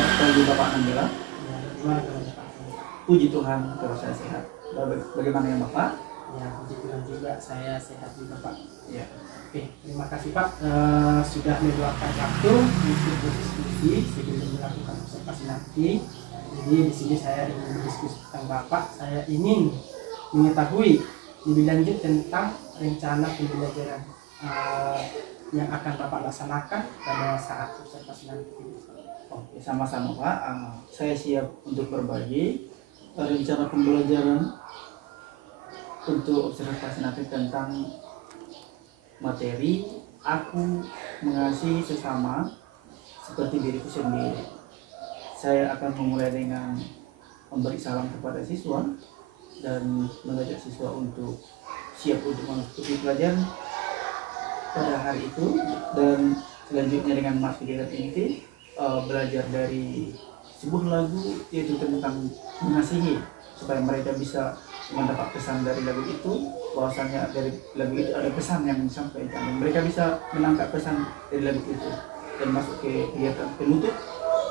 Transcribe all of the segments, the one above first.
selamat pagi Bapak Nabila. Ya, bagaimana kabarnya Pak? Puji Tuhan kalau saya sehat. Bagaimana ya Bapak? Ya, puji Tuhan juga saya sehat juga Pak. Ya. Oke, terima kasih Pak sudah meluangkan waktu untuk berdiskusi sebelum melakukan observasi nanti. Jadi di sini saya ingin berdiskusi tentang Bapak. Saya ingin mengetahui lebih lanjut tentang rencana pembelajaran yang akan Bapak laksanakan pada saat observasi nanti. Oke, sama-sama Pak. Saya siap untuk berbagi rencana pembelajaran untuk observasi nanti tentang materi aku mengasihi sesama seperti diriku sendiri. Saya akan memulai dengan memberi salam kepada siswa dan mengajak siswa untuk siap untuk mengikuti pelajaran pada hari itu, dan selanjutnya dengan materi ini belajar dari sebuah lagu yaitu tentang mengasihi, supaya mereka bisa mendapat pesan dari lagu itu, bahwasanya dari lagu itu ada pesan yang disampaikan dan mereka bisa menangkap pesan dari lagu itu dan masuk ke kegiatan penutup,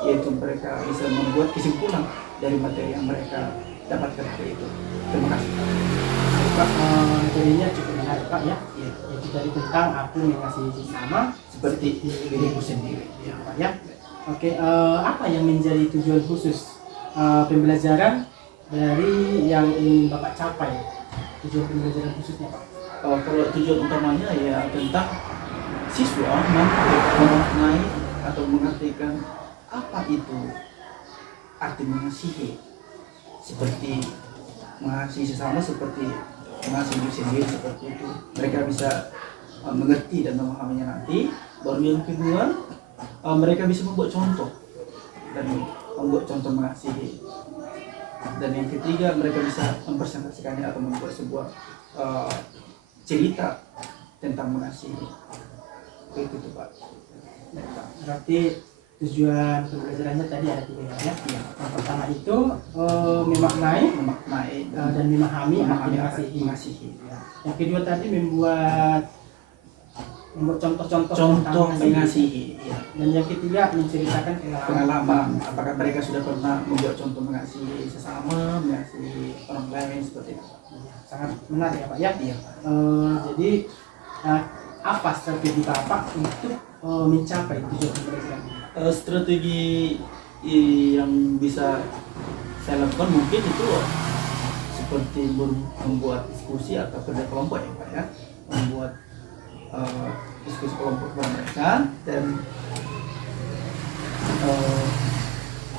yaitu mereka bisa membuat kesimpulan dari materi yang mereka dapatkan hari itu. Terima kasih Pak. Materinya cukup menarik Pak ya. Yaitu dari tentang aku mengasihi sesama seperti diriku sendiri ya Pak ya. Oke, apa yang menjadi tujuan khusus pembelajaran dari yang ingin Bapak capai? Tujuan pembelajaran khususnya Pak? Kalau tujuan utamanya ya tentang siswa mampu memaknai atau mengartikan apa itu arti mengasihi, seperti mengasihi sesama seperti mengasihi diri sendiri, seperti itu mereka bisa mengerti dan memahaminya nanti. Baru yang kedua, mereka bisa membuat contoh dan membuat contoh mengasihi, dan yang ketiga mereka bisa mempresentasikannya atau membuat sebuah cerita tentang mengasihi. Itu Pak. Berarti tujuan pembelajarannya tadi ada tiga ya. Yang pertama itu memaknai dan memahami arti mengasihi. Yang kedua tadi membuat contoh mengasihi. Ya. Dan yang ketiga menceritakan pengalaman. Apakah mereka sudah pernah membuat contoh mengasihi sesama, mengasihi orang lain, seperti itu. Sangat menarik ya Pak ya. Iya. Jadi apa strategi Bapak untuk mencapai tujuan pembelajaran ini? Strategi yang bisa saya lakukan mungkin itu seperti membuat diskusi atau kerja kelompok ya Pak ya, membuat diskusi kelompok dengan mereka dan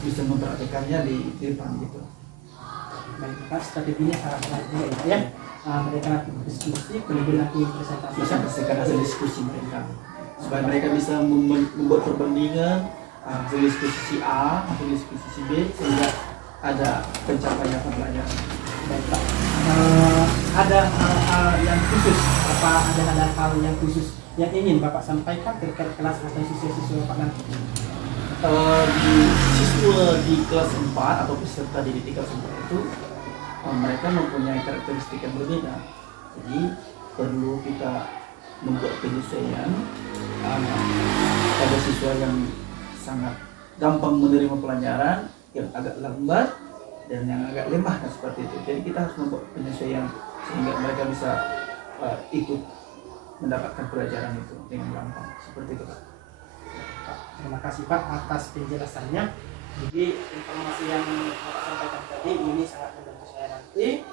bisa mempraktekannya di depan gitu. Baik Pak, strateginya sangat menarik ya. Mereka nanti berdiskusi, kemudian nanti presentasi. Bisa pastikan hasil diskusi mereka, supaya mereka bisa membuat perbandingan hasil diskusi si A, hasil diskusi si B, sehingga ada pencapaian pembelajaran. Baik Pak, ada hal yang khusus, ada hal yang khusus yang ingin Bapak sampaikan terkait kelas atau siswa-siswa Bapak nanti? Di siswa di kelas 4 atau peserta didik di kelas 4 itu mereka mempunyai karakteristik yang berbeda, jadi perlu kita membuat penyesuaian pada siswa yang sangat gampang menerima pelajaran, yang agak lambat dan yang agak lemah dan seperti itu. Jadi kita harus membuat penyesuaian sehingga mereka bisa ikut mendapatkan pelajaran itu dengan gampang, seperti itu Pak. Terima kasih Pak atas penjelasannya. Jadi informasi yang Bapak sampaikan tadi ini sangat membantu saya nanti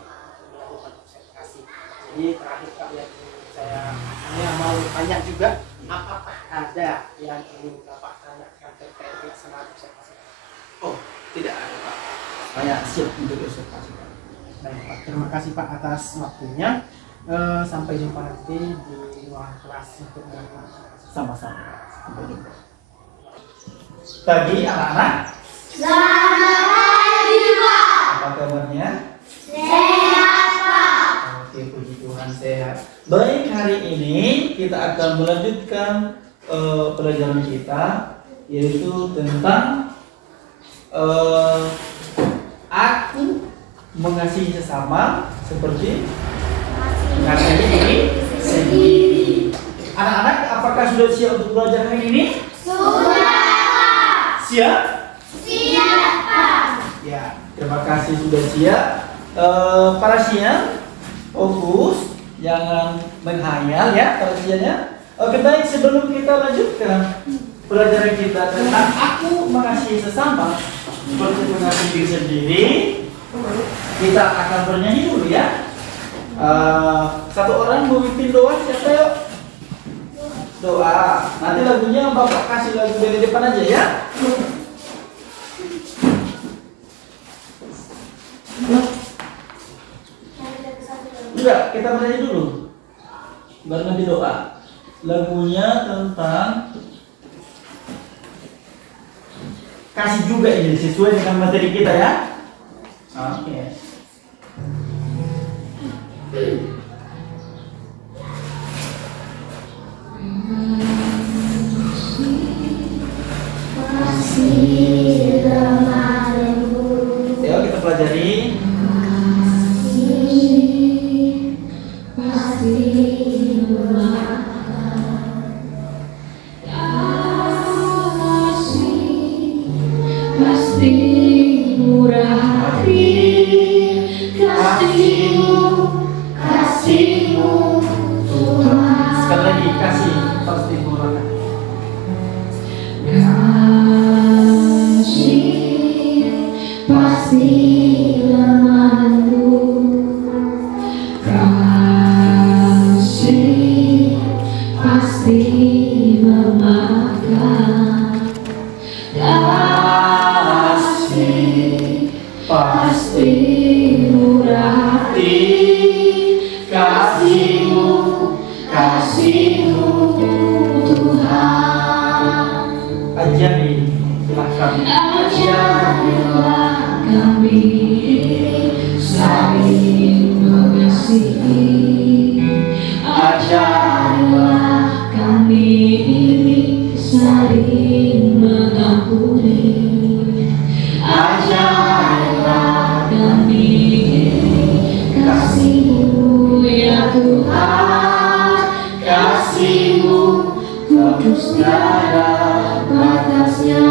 melakukan observasi. Jadi terakhir Pak yang saya mau tanya juga, apakah ada yang ingin Bapak tanyakan terkait pelaksanaan observasi? Oh, tidak ada Pak. Saya siap untuk observasi Pak. Baik Pak, terima kasih Pak atas waktunya. Sampai jumpa nanti di ruang kelas untuk melakukan observasi. Sama-sama Pak. Sampai jumpa. Pagi anak-anak. Selamat pagi Pak. Apa kabarnya? Sehat Pak. Oke, puji Tuhan sehat. Baik, hari ini kita akan melanjutkan pelajaran kita, yaitu tentang aku mengasihi sesama seperti mengasihi diri sendiri. Anak-anak, apakah sudah siap untuk belajar hari ini? Sudah. Siap? Siap, Pak. Ya, terima kasih sudah siap. Para siang, fokus, jangan menghayal ya para siangnya. Oke, baik, sebelum kita lanjutkan pelajaran kita tentang aku mengasihi sesama seperti mengasihi diri sendiri, kita akan bernyanyi dulu ya. Satu orang memimpin doa, siapa yuk? Doa. Nanti lagunya Bapak kasih lagu dari depan aja ya. Enggak, kita bernyanyi dulu. Baru nanti doa. Lagunya tentang kasih juga ini sesuai dengan materi kita ya. Oke. Yuk kita pelajari. Sekali lagi, kasih pasti murah. Ajari, silahkan. Ajarilah kami saling mengasihi. Ajarilah kami saling mengampuni. Ajarilah kami kasih-Mu ya Tuhan, kasih-Mu kudus tiada batasnya.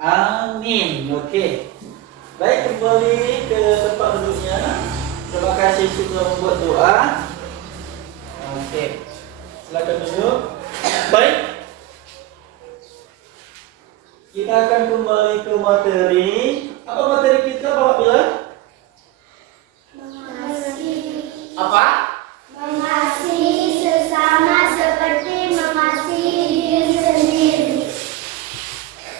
Amin. Oke. Baik, kembali ke tempat duduknya. Terima kasih sudah membuat doa. Oke. Silakan duduk. Baik. Kita akan kembali ke materi. Apa materi kita, Bapak bilang? Mengasihi. Apa? Mengasihi sesama seperti mengasihi diri sendiri.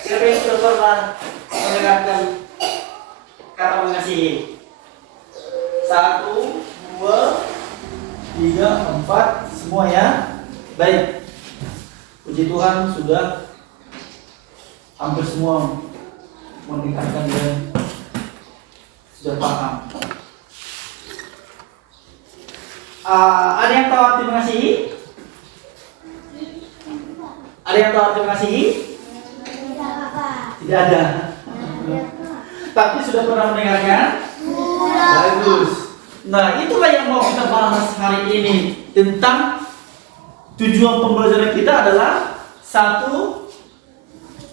Siapa yang sudah pernah mendengarkan kata mengasihi? 1, 2, 3, 4, semua ya. Baik. Puji Tuhan sudah hampir semua mendengarkan dan sudah paham. Ada yang tahu arti mengasihi? Ada yang tahu arti mengasihi? Tidak ada. Tapi sudah pernah mendengarkan? Bagus. Nah, itulah yang mau kita bahas hari ini. Tentang tujuan pembelajaran kita adalah 1,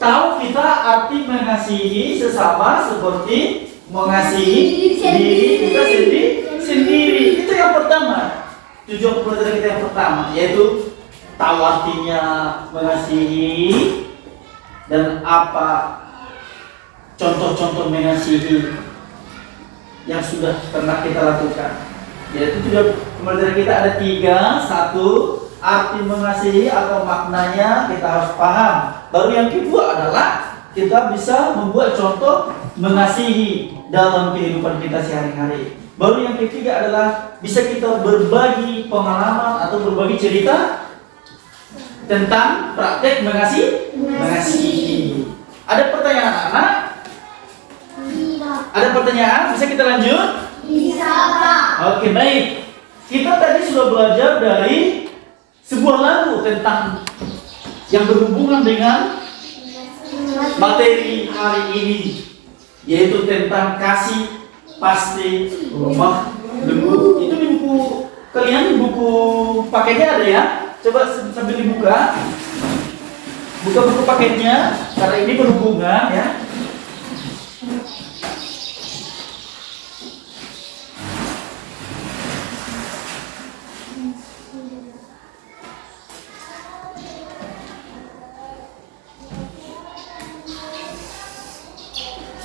tahu kita arti mengasihi sesama seperti mengasihi diri kita sendiri. Itu yang pertama. Tujuan pembelajaran kita yang pertama yaitu tahu artinya mengasihi dan apa contoh-contoh mengasihi yang sudah pernah kita lakukan. Yaitu tujuan pembelajaran kita ada 3. 1, arti mengasihi atau maknanya kita harus paham. Baru yang kedua adalah kita bisa membuat contoh mengasihi dalam kehidupan kita sehari-hari. Baru yang ketiga adalah bisa kita berbagi pengalaman atau berbagi cerita tentang praktek mengasihi. Ada pertanyaan anak-anak? Ada pertanyaan? Bisa kita lanjut? Bisa, Pak. Oke, baik. Kita tadi sudah belajar dari sebuah lagu tentang yang berhubungan dengan materi hari ini, yaitu tentang kasih pasti lemah lembut. Itu di buku kalian, di buku paketnya ada ya. Coba sambil dibuka, buka buku paketnya karena ini berhubungan ya.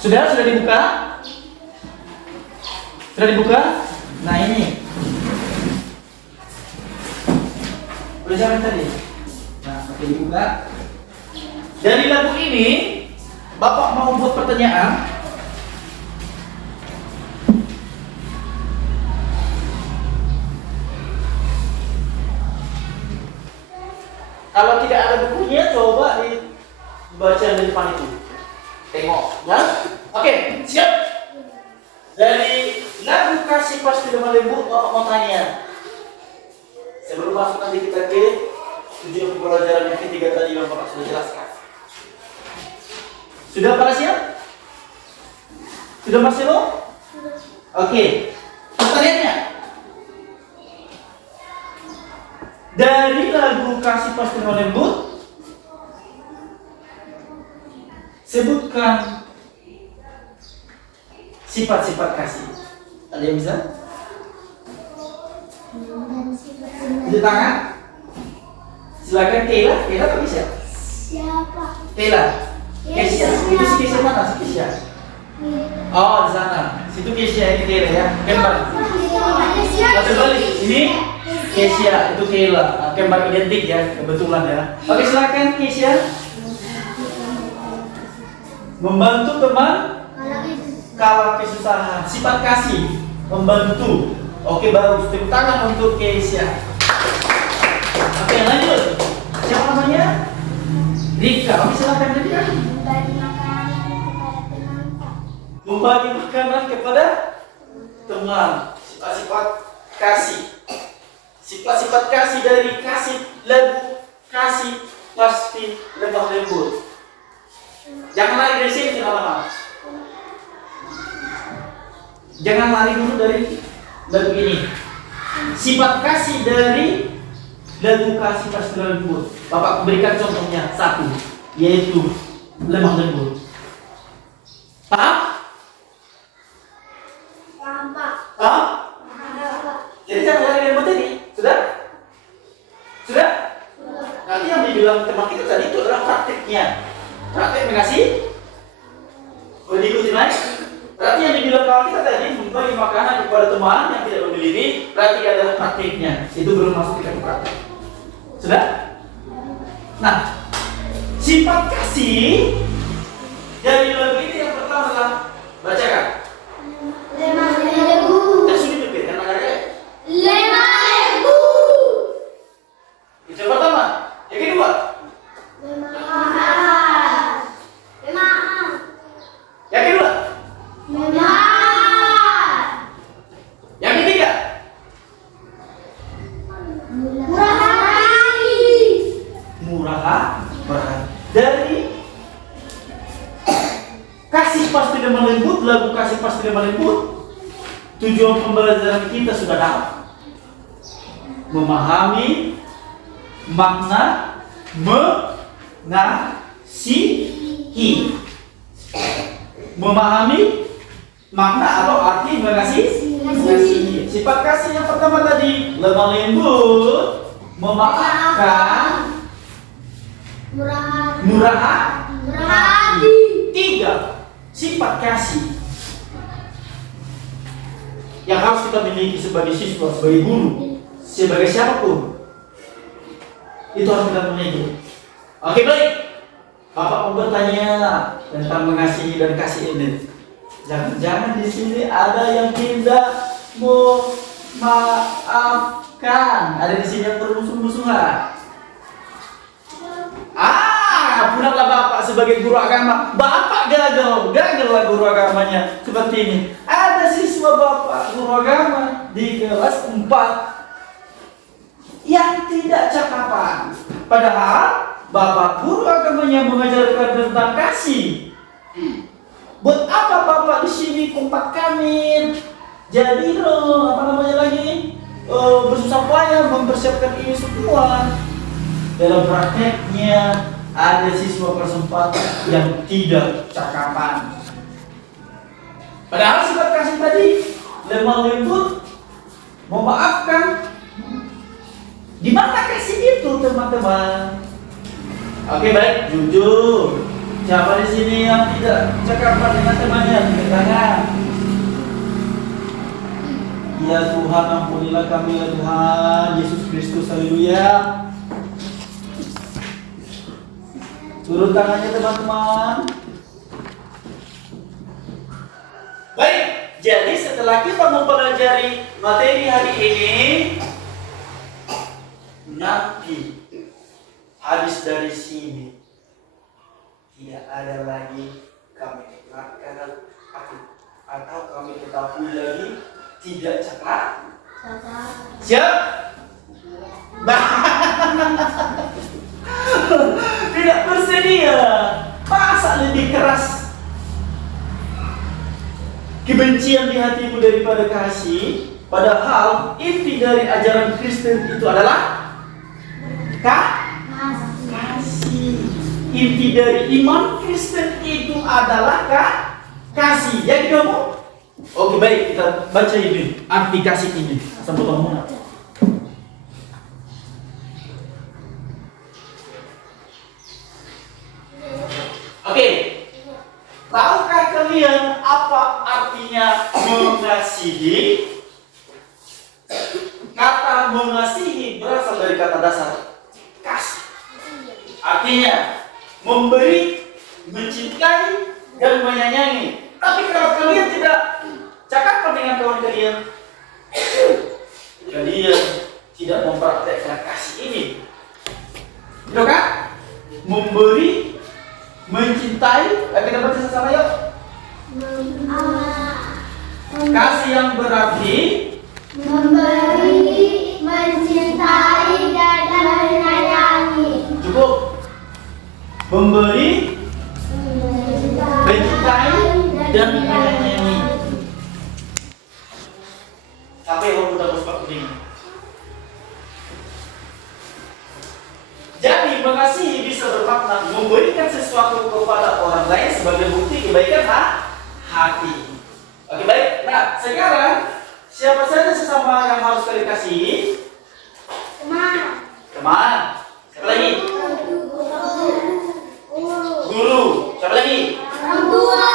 Sudah dibuka? Sudah dibuka? Nah ini. Udah sampai tadi. Nah, oke dibuka. Dari lagu ini, Bapak mau buat pertanyaan. Kalau tidak ada bukunya, coba dibaca di depan itu. Tengok, ya? Oke, siap? Dari lagu Kasih Pasti Lemah Lembut, Bapak mau tanya. Sebelum masuk nanti kita ke tujuan pembelajaran yang ketiga tadi yang Bapak sudah jelaskan. Sudah pada siap? Sudah Marcelo? Oke, pertanyaannya. Dari lagu Kasih Pasti Lemah Lembut, sebutkan sifat-sifat kasih. Ada yang bisa? Tunjuk tangan. Silakan Keila. Keila apa bisa? Siapa? Keila. Kesia. Itu si Kesia mana? Si Kesia. Oh, di sana. Situ Kesia, ini Keila ya. Kembar. Atau balik. Ini Kesia, itu Keila. Kembar identik ya, kebetulan ya. Oke, silakan Kesia. Membantu teman kala kesusahan. Sifat kasih, membantu. Oke, bagus. Tepuk tangan untuk Kesia. Oke, lanjut. Siapa namanya? Rika. Oke, silakan Rika. Membagi makanan kepada teman. Sifat-sifat kasih. Sifat-sifat kasih dari kasih lagu Kasih Pasti Lemah Lembut. Jangan lari dari sini teman-teman. Jangan lari dulu dari lagu ini. Sifat kasih dari lagu Kasih Pasti Lemah Lembut. Bapak berikan contohnya satu, yaitu lemah lembut. Paham? Paham, Pak. Paham? Jadi jangan lari dari lembut ini. Sudah? Sudah? Nanti yang dibilang teman kita tadi itu adalah praktiknya. Praktek mengasih. Boleh diikuti lagi. Berarti yang dibilang kawan kita tadi memberi makanan kepada teman yang tidak memiliki, berarti adalah praktiknya. Itu belum masuk kita ke praktek. Sudah? Nah, sifat kasih dari lagu ini yang pertama adalah bacakan. Lemah lembut. Sudah dipikir kan ada. Lemah lembut. Itu yang pertama. Yang kedua. Lemah. Lemah. Yang kedua. Lemah. Yang ketiga. Murah hati. Murah hati. Dari Kasih Pasti Lemah Lembut, lagu Kasih Pasti Lemah Lembut, tujuan pembelajaran kita sudah dapat. Memahami makna mengasihi. Memahami makna atau arti mengasihi. Sifat kasih yang pertama tadi lemah lembut, memaafkan, murah hati. Tiga, sifat kasih yang harus kita miliki sebagai siswa, sebagai guru, sebagai siapapun. Itu harus kita miliki. Oke, baik. Bapak mau bertanya tentang mengasihi dan kasih ini. Jangan-jangan di sini ada yang tidak memaafkan. Ada di sini yang bermusuh-musuhan. Punahlah Bapak sebagai guru agama. Bapak gagal lah guru agamanya seperti ini. Ada siswa Bapak guru agama di kelas 4 yang tidak cakapan. Padahal Bapak guru agamanya mengajarkan tentang kasih. Buat apa Bapak di sini kompak kami? Jadi bersusah payah mempersiapkan ini semua. Dalam prakteknya ada siswa kelas 4 yang tidak cakapan. Padahal sifat kasih tadi lemah lembut, memaafkan. Di mana kasih itu, teman-teman? Oke, baik, jujur. Siapa di sini yang tidak cakapan dengan temannya? Angkat tangan. Ya Tuhan, ampunilah kami ya Tuhan Yesus Kristus, haleluya. Turun tangannya teman-teman. Baik, jadi setelah kita mempelajari materi hari ini, nanti habis dari sini tidak ada lagi kami terangkan atau kami ketahui lagi tidak cakap. Siap? Tidak bersedia. Masa lebih keras kebencian di hatimu daripada kasih? Padahal inti dari ajaran Kristen itu adalah kasih. Inti dari iman Kristen itu adalah kasih. Jadi kamu, oke baik, kita baca ini arti kasih ini. Sampai kamu. Oke, tahukah kalian apa artinya mengasihi? Kata mengasihi berasal dari kata dasar kasih. Artinya memberi, mencintai, dan menyayangi. Tapi kalau kalian tidak cakapan dengan kawan kalian, kalian tidak mempraktekkan kasih ini. Betul kan? Memberi, mencintai. Kita baca sama-sama yuk. Kasih yang berarti memberi, mencintai, dan menyayangi. cukup. Memberi, mencintai, dan menyayangi. Sampai orang muda bersuka kuning. Jadi mengasihi bisa bermakna memberikan sesuatu kepada orang lain sebagai bukti kebaikan hati. Oke baik. Nah sekarang siapa saja sesama yang harus kalian kasihi? Teman. Siapa lagi? Guru. Siapa lagi? Orang tua.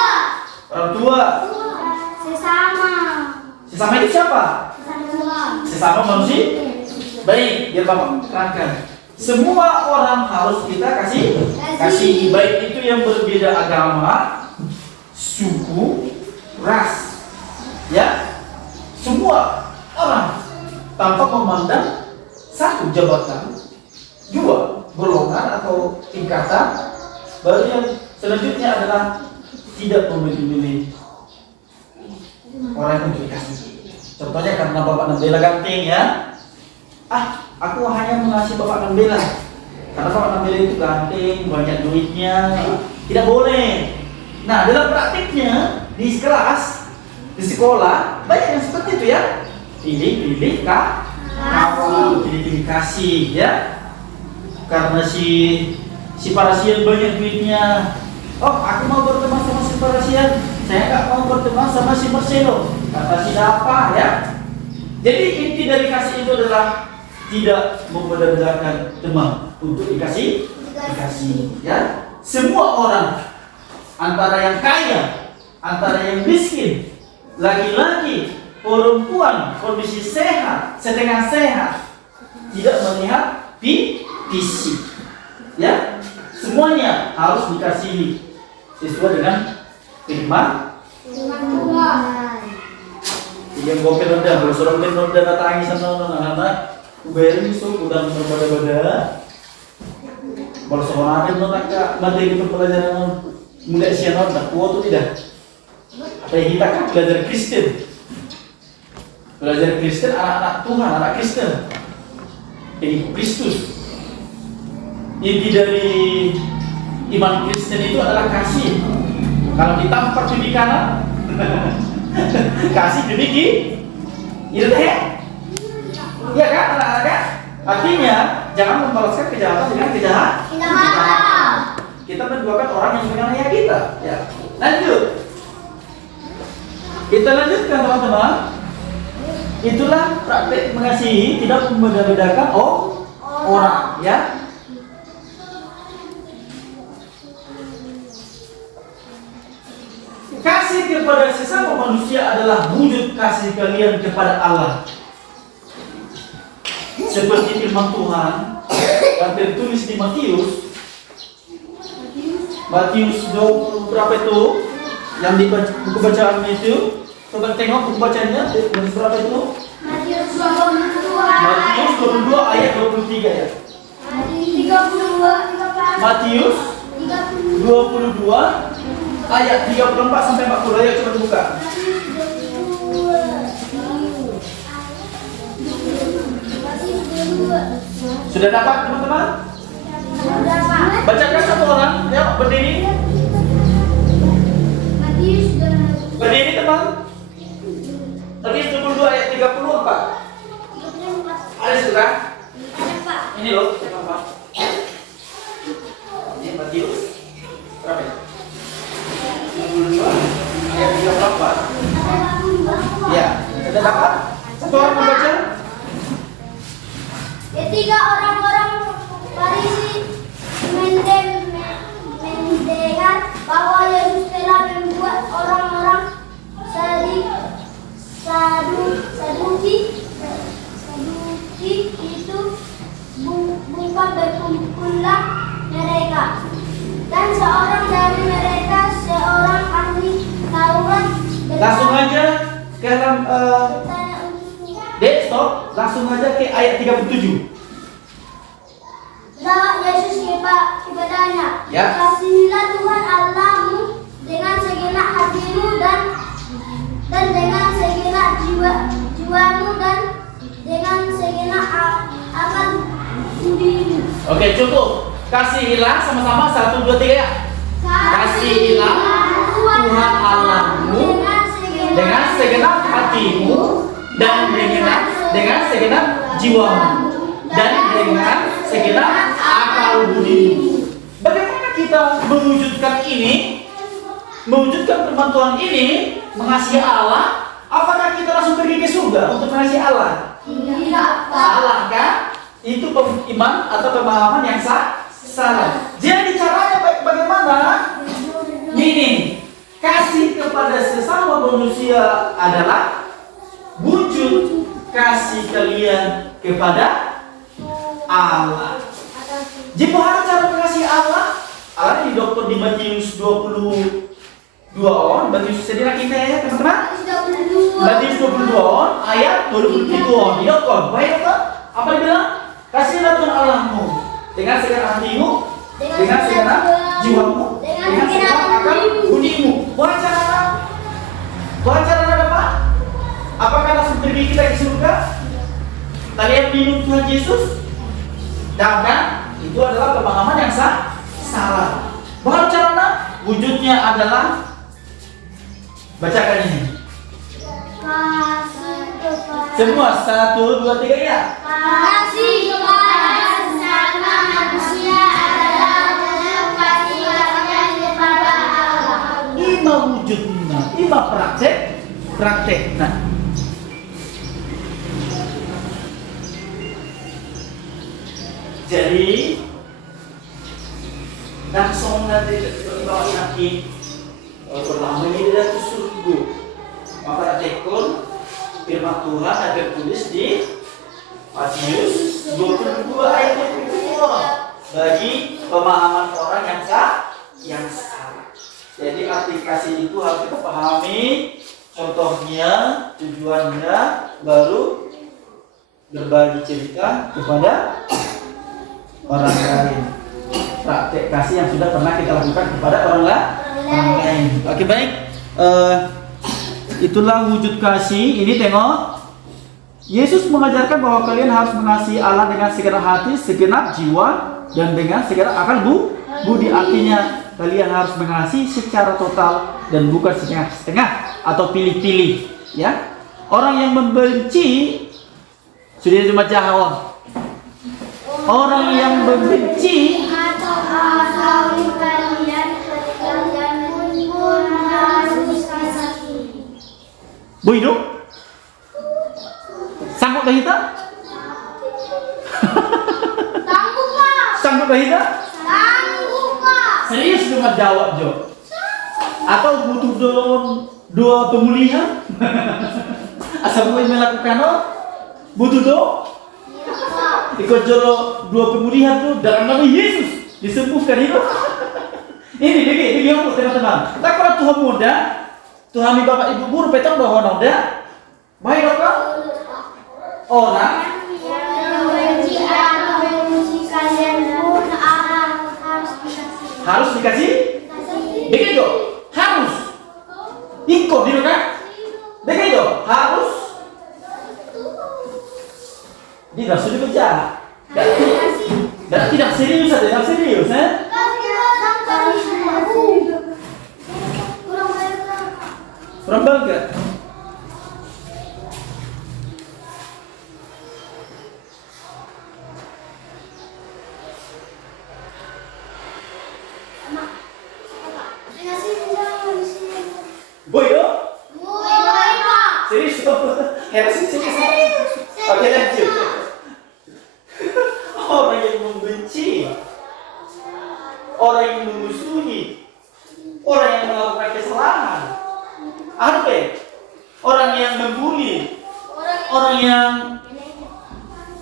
Orang tua. Sesama. Sesama itu siapa? Sesama. Sesama manusia. Baik, biar Bapak terangkan. Semua orang harus kita kasih, baik itu yang berbeda agama, suku, ras, ya, semua orang tanpa memandang satu jabatan, dua golongan atau tingkatan. Baru yang selanjutnya adalah tidak memilih-milih orang yang untuk dikasih. Contohnya karena Bapak Nambela ganteng ya, aku hanya mengasihi Bapak Nambela karena Bapak Nambela itu ganteng, banyak duitnya. Tidak boleh. Nah dalam praktiknya di kelas, di sekolah banyak yang seperti itu ya. Pilih-pilih kawan, pilih-pilih kasih ya. Karena si Parasian banyak duitnya. Oh aku mau berteman sama si Parasian, saya nggak mau berteman sama si Marcelo, kata si Dapa ya. Jadi inti dari kasih itu adalah tidak membeda-bedakan teman untuk dikasih ya. Semua orang, antara yang kaya, antara yang miskin, laki-laki, perempuan, kondisi sehat, setengah sehat, tidak melihat fisik ya. Semuanya harus dikasihi sesuai dengan firman Tuhan. Yang gopel udah, kalau suruh udah datangi sama anak-anak, uberin itu udah berbeda-beda. Kalau seorang ada nggak materi itu pelajaran muda siapa tak kuat tuh tidak. Apa yang kita kan belajar Kristen. Belajar Kristen, anak-anak Tuhan, anak Kristen, pengikut Kristus. Inti dari iman Kristen itu adalah kasih. Kalau ditampar pipi kanan, kasih pipi kiri, itu deh. Iya kan, anak-anak kan? Artinya jangan membalaskan kejahatan dengan kejahatan. Kita menduakan orang yang menganiaya kita. Ya. Lanjut. Kita lanjutkan teman-teman. Itulah praktek mengasihi, tidak membeda-bedakan orang, ya. Kasih kepada sesama manusia adalah wujud kasih kalian kepada Allah. Seperti firman Tuhan yang tertulis di Matius 20 berapa itu? Yang di buku bacaan itu. Coba tengok buku bacanya berapa itu? Matius 22 ayat 23 ya. 32 Matius 22 ayat 34 sampai 40. Ayo coba dibuka. Sudah dapat teman-teman? Bacakan satu orang. Ayo berdiri. Berdiri teman. Matius 22 ayat 34. Ada sudah? Ini loh, Pak. Ini Matius berapa ya? 22 ayat 34. Ya, sudah dapat? Satu orang membaca. Ketika orang-orang Farisi mendengar bahwa Yesus telah membuat orang-orang Saduki itu bukan berkumpullah mereka, dan seorang dari mereka, seorang ahli Taurat, Langsung aja ke dalam stop, langsung aja ke ayat 37. Jawab Yesus kepadanya, Ya. kasihilah Tuhan Allahmu dengan segenap hatimu dan dengan segenap jiwamu dan dengan segenap akal budimu. Oke, cukup. Kasihilah sama-sama 1 2 3 ya. Kasihilah Tuhan Allahmu dengan segenap hatimu dan dengan segenap jiwamu dan dengan segenap akal budimu. Bagaimana kita mewujudkan ini? Mewujudkan firman Tuhan ini, mengasihi Allah. Apakah kita langsung pergi ke surga untuk mengasihi Allah? Tidak, Salah kan? Itu iman atau pemahaman yang salah. Jadi caranya bagaimana? Ini kasih kepada sesama manusia adalah wujud kasih kalian kepada Allah. Gimana cara mengasihi Allah? Allah didokter di Matius 22 on. Matius sedih kita ya teman-teman. Matius 22 ayat 23 didokter. Baik apa? Apa dibilang? Kasihlah Tuhan Allahmu dengan segenap hatimu, dengan segenap jiwamu, dengan segenap akal budimu. Wawancara apa? Apakah langsung pergi kita ke surga? Kalian minum Tuhan Yesus? Dan itu adalah pemahaman yang salah. Wawancara wujudnya adalah, bacakan ini. Semua 1 2 3 ya. Kasih kepada sesama manusia adalah wujud kasih kalian kepada Allah. Ima wujudnya, ima praktek. Nah, jadi langsung nanti bawa kaki pertama ini dari surga. Maka tekun firman Tuhan ada tertulis di Matius 22 ayat 22 bagi pemahaman orang yang salah. Jadi arti kasih itu harus kita pahami, contohnya, tujuannya, baru berbagi cerita kepada orang lain. Praktek kasih yang sudah pernah kita lakukan kepada orang lain. Oke, baik. Itulah wujud kasih. Ini tengok Yesus mengajarkan bahwa kalian harus mengasihi Allah dengan segenap hati, segenap jiwa, dan dengan segenap akal budi. Artinya kalian harus mengasihi secara total dan bukan setengah-setengah atau pilih-pilih. Ya, orang yang membenci sudah cuma jahawah. Orang yang membenci Bu hidup? Sanggup dah kita? Sanggup, Pak. Sanggup dah kita? Sanggup, Pak. Serius cuma jawab, Jo? Atau butuh dua pemulihan? Asal boleh melakukan butuh ikut jolo dua pemulihan tuh dalam nama Yesus disembuhkan itu. Ini untuk teman-teman. Tak kalau Tuhan muda, Tuhan Bapak Ibu guru petang bahwa noda baik apa? Orang yang benci atau memuji kalian pun harus dikasih. Begitu, harus ikut gitu kan? Begitu, harus. Dia sudah kerja. Tidak serius saja, tidak serius, Kurang bangga. Boy, serius? Serius. Oke, lanjut. Orang yang membenci, orang yang memusuhi, orang yang melakukan kesalahan, apa? Orang yang membuli, orang yang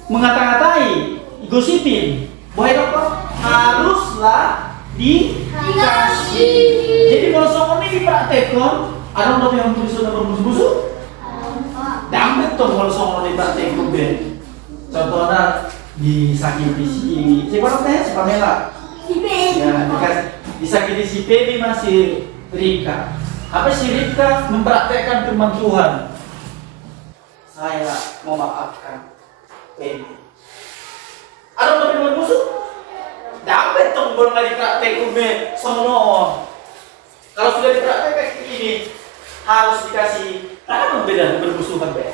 mengata-ngatai, gosipin, apa? Haruslah dikasih. Jadi kalau soal ini dipraktekkan, ada orang yang bermusuh-musuh? Dampet tuh kalau soal dipraktekkan, Ben. Contohnya disakiti si Pamela. Ya, disakiti si Pedi masih Rika. Apa si Rika mempraktekkan firman Tuhan? Saya memaafkan Pedi. Ada orang yang bermusuh? Dapat tuh belum lagi praktek sono. Kalau sudah dipraktekkan ini harus dikasih. Apa beda bermusuhan, Be?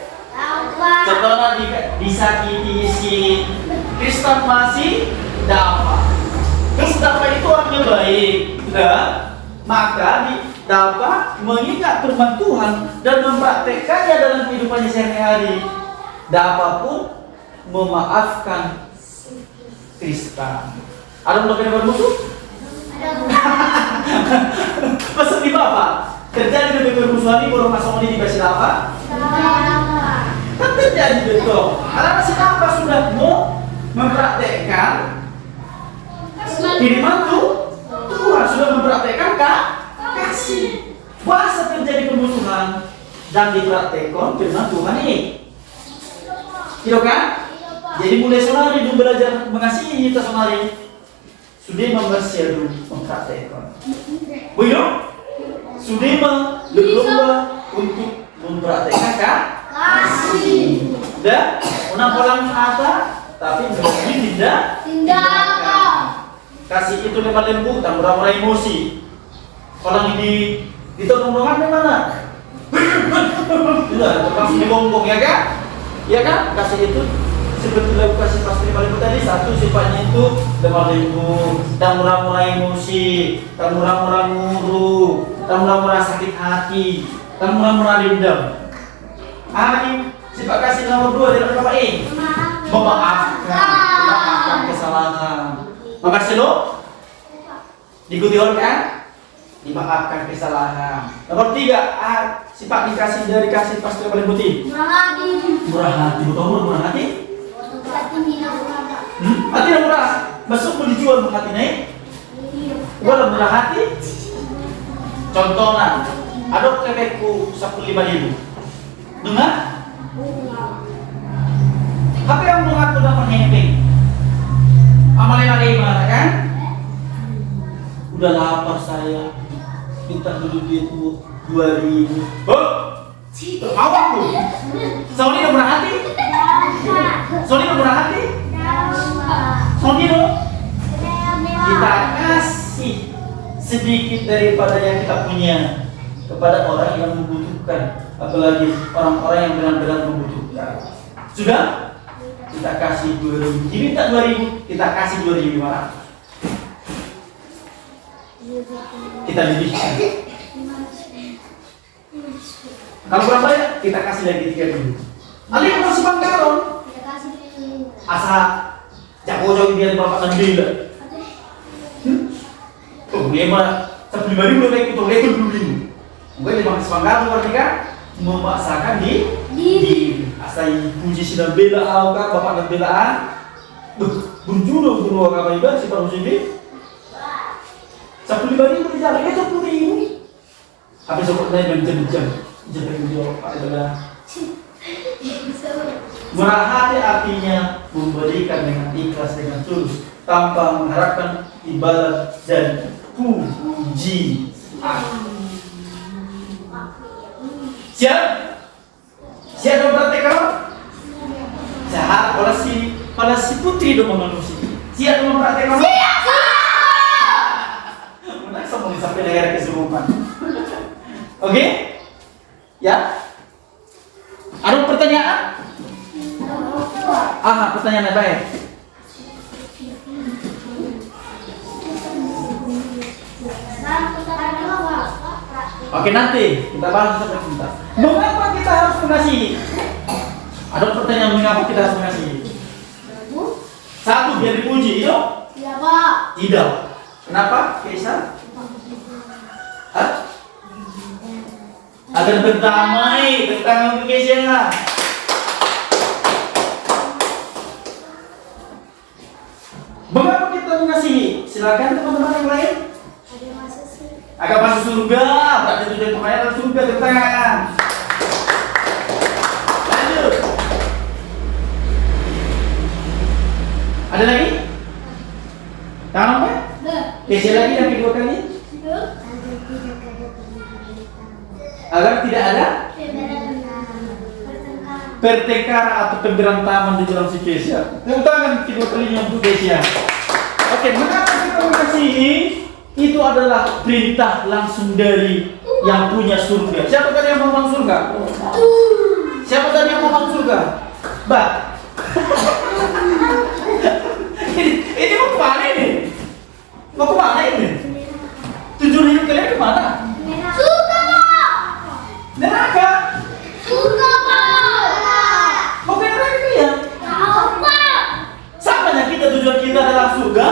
Contohnya disakiti si Kristen masih dapat. Kristen itu orangnya baik, sudah. Maka dapat mengingat firman Tuhan dan mempraktekannya dalam kehidupannya sehari-hari. Dapat pun memaafkan Kristen. Ada yang bermusuh? Maksud di Bapak? Terjadi lebih bermusuhan ini baru masuk di dikasih apa? Kan terjadi betul. Karena siapa sudah mau mempraktekkan firman Tuhan, sudah mempraktekkan kasih. Bahasa terjadi permusuhan dan dipraktekkan firman Tuhan ini. Gitu kan? Jadi mulai sonari itu belajar mengasihi kita sonari. Sudah mempersiapkan mempraktekkan. Begitu? Sudah berlomba untuk mempraktekkan kasih. Dan orang ada, tapi tidak tindakan. Kasih itu memang lembut, tak murah-murah emosi. Orang ini ditolong-tolongan mana? Tidak, langsung dibombong ya kan? Ya kan? Kasih itu seperti lagu kasih pas terima lembut tadi, satu sifatnya itu lemah lembut, tak murah-murah emosi, tak murah-murah muruk, tak murah-murah sakit hati, tak murah-murah dendam. Ini sifat kasih nomor 2 dari Bapak ini memaafkan kesalahan. Makasih lo diikuti orang kan? Dimaafkan kesalahan. Nomor 3, sifat dikasih dari kasih pas terima lembut ini murah hati. Betul murah hati? Hati yang murah, masuk mau dijual hati naik. Gua murah hati. Contohnya, ada kemeku 15.000. Dengar? Apa yang mengaku dapat hemping? Amalnya mana kan? Udah lapar saya, minta dulu duitmu 2.000. Oh, mau aku? Soalnya udah murah hati. sedikit daripada yang kita punya kepada orang yang membutuhkan, apalagi orang-orang yang benar-benar membutuhkan. Sudah? Kita kasih 2.000. Diminta 2.000, kita kasih 2.500. Kita lebihkan. Kalau kurang banyak, kita kasih lagi 3.000. Ali masih bangkaron. Asa jago-jago dia bapak nandila. Tuh, dia mah 5.000 lebih itu level dulu. Mungkin dia masih bangkaron berarti kan memaksakan di asai puji sidang bela awak bapak dan belaan. Berjudo dulu agama ibadah si para muslimin. 15.000 dijalan, 10.000. Habis sokotnya jam-jam jadi video adalah murah hati, artinya memberikan dengan ikhlas, dengan tulus, tanpa mengharapkan ibadah dan puji. Siap? Siap dong praktek kamu? Saya harap pada si putri dong manusia. Siap dong praktek kamu? Siap! Menang sama sampai daerah kesurupan. Oke? Ya? Ada pertanyaan? Pertanyaan apa ya? Oke, nanti kita bahas sampai sebentar. Mengapa kita harus mengasihi? Ada pertanyaan mengapa kita harus mengasihi? Satu, biar dipuji, iya? Iya, Pak. Tidak. Kenapa, Kaisar? Hah? Agar berdamai tentang Indonesia. Mengapa kita mengasihi? Silakan teman-teman yang lain. Agar masuk surga, berarti tujuan pengayaan surga depan. Lanjut. Ada lagi? Tangan apa? Kece lagi yang kedua kali. Agar tidak ada pertengkaran atau pemberantaman di dalam si Kesia. Tepuk tangan kedua kalinya untuk Kesia. Oke, mengapa kita mengasihi? Itu adalah perintah langsung dari yang punya surga. Siapa tadi yang mau masuk surga? Siapa tadi yang mau masuk surga? Mbak. Ini mau kemana ini? Mau kemana ini? Tujuan hidup kalian kemana? Surga, Pak. Neraka. Surga, Pak. Mau ke neraka kalian? Tahu, Pak. Samanya kita tujuan kita adalah surga.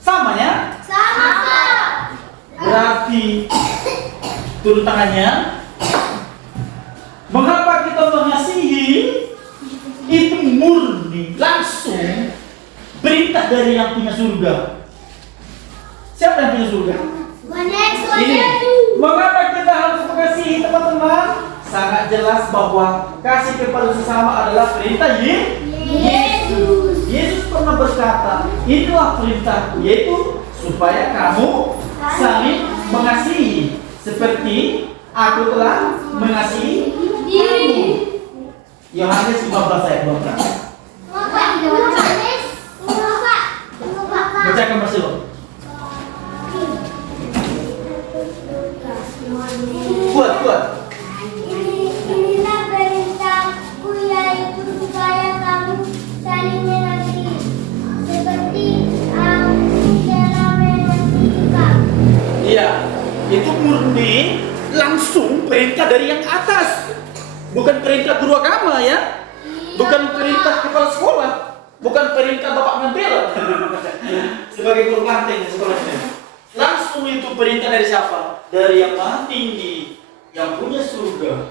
Samanya? Sama, Pak. Berarti turun tangannya. Mengapa kita mengasihi? Itu murni langsung perintah dari yang punya surga. Siapa yang punya surga? Ini. Mengapa kita harus mengasihi, teman-teman? Sangat jelas bahwa kasih kepada sesama adalah perintah Yesus. Yesus pernah berkata, inilah perintahku, yaitu supaya kamu saling mengasihi seperti aku telah mengasihi kamu. Yohanes 15 ayat 12. Bacakan masih lo. Kuat. Inilah perintahku, yaitu supaya kamu saling mengasihi seperti aku telah mengasihi kamu. Iya, itu murni langsung perintah dari yang atas. Bukan perintah guru agama ya. Bukan perintah kepala sekolah. Bukan perintah bapak membela. Sebagai guru kantin di sekolahnya. Langsung itu perintah dari siapa? Dari yang maha tinggi, yang punya surga,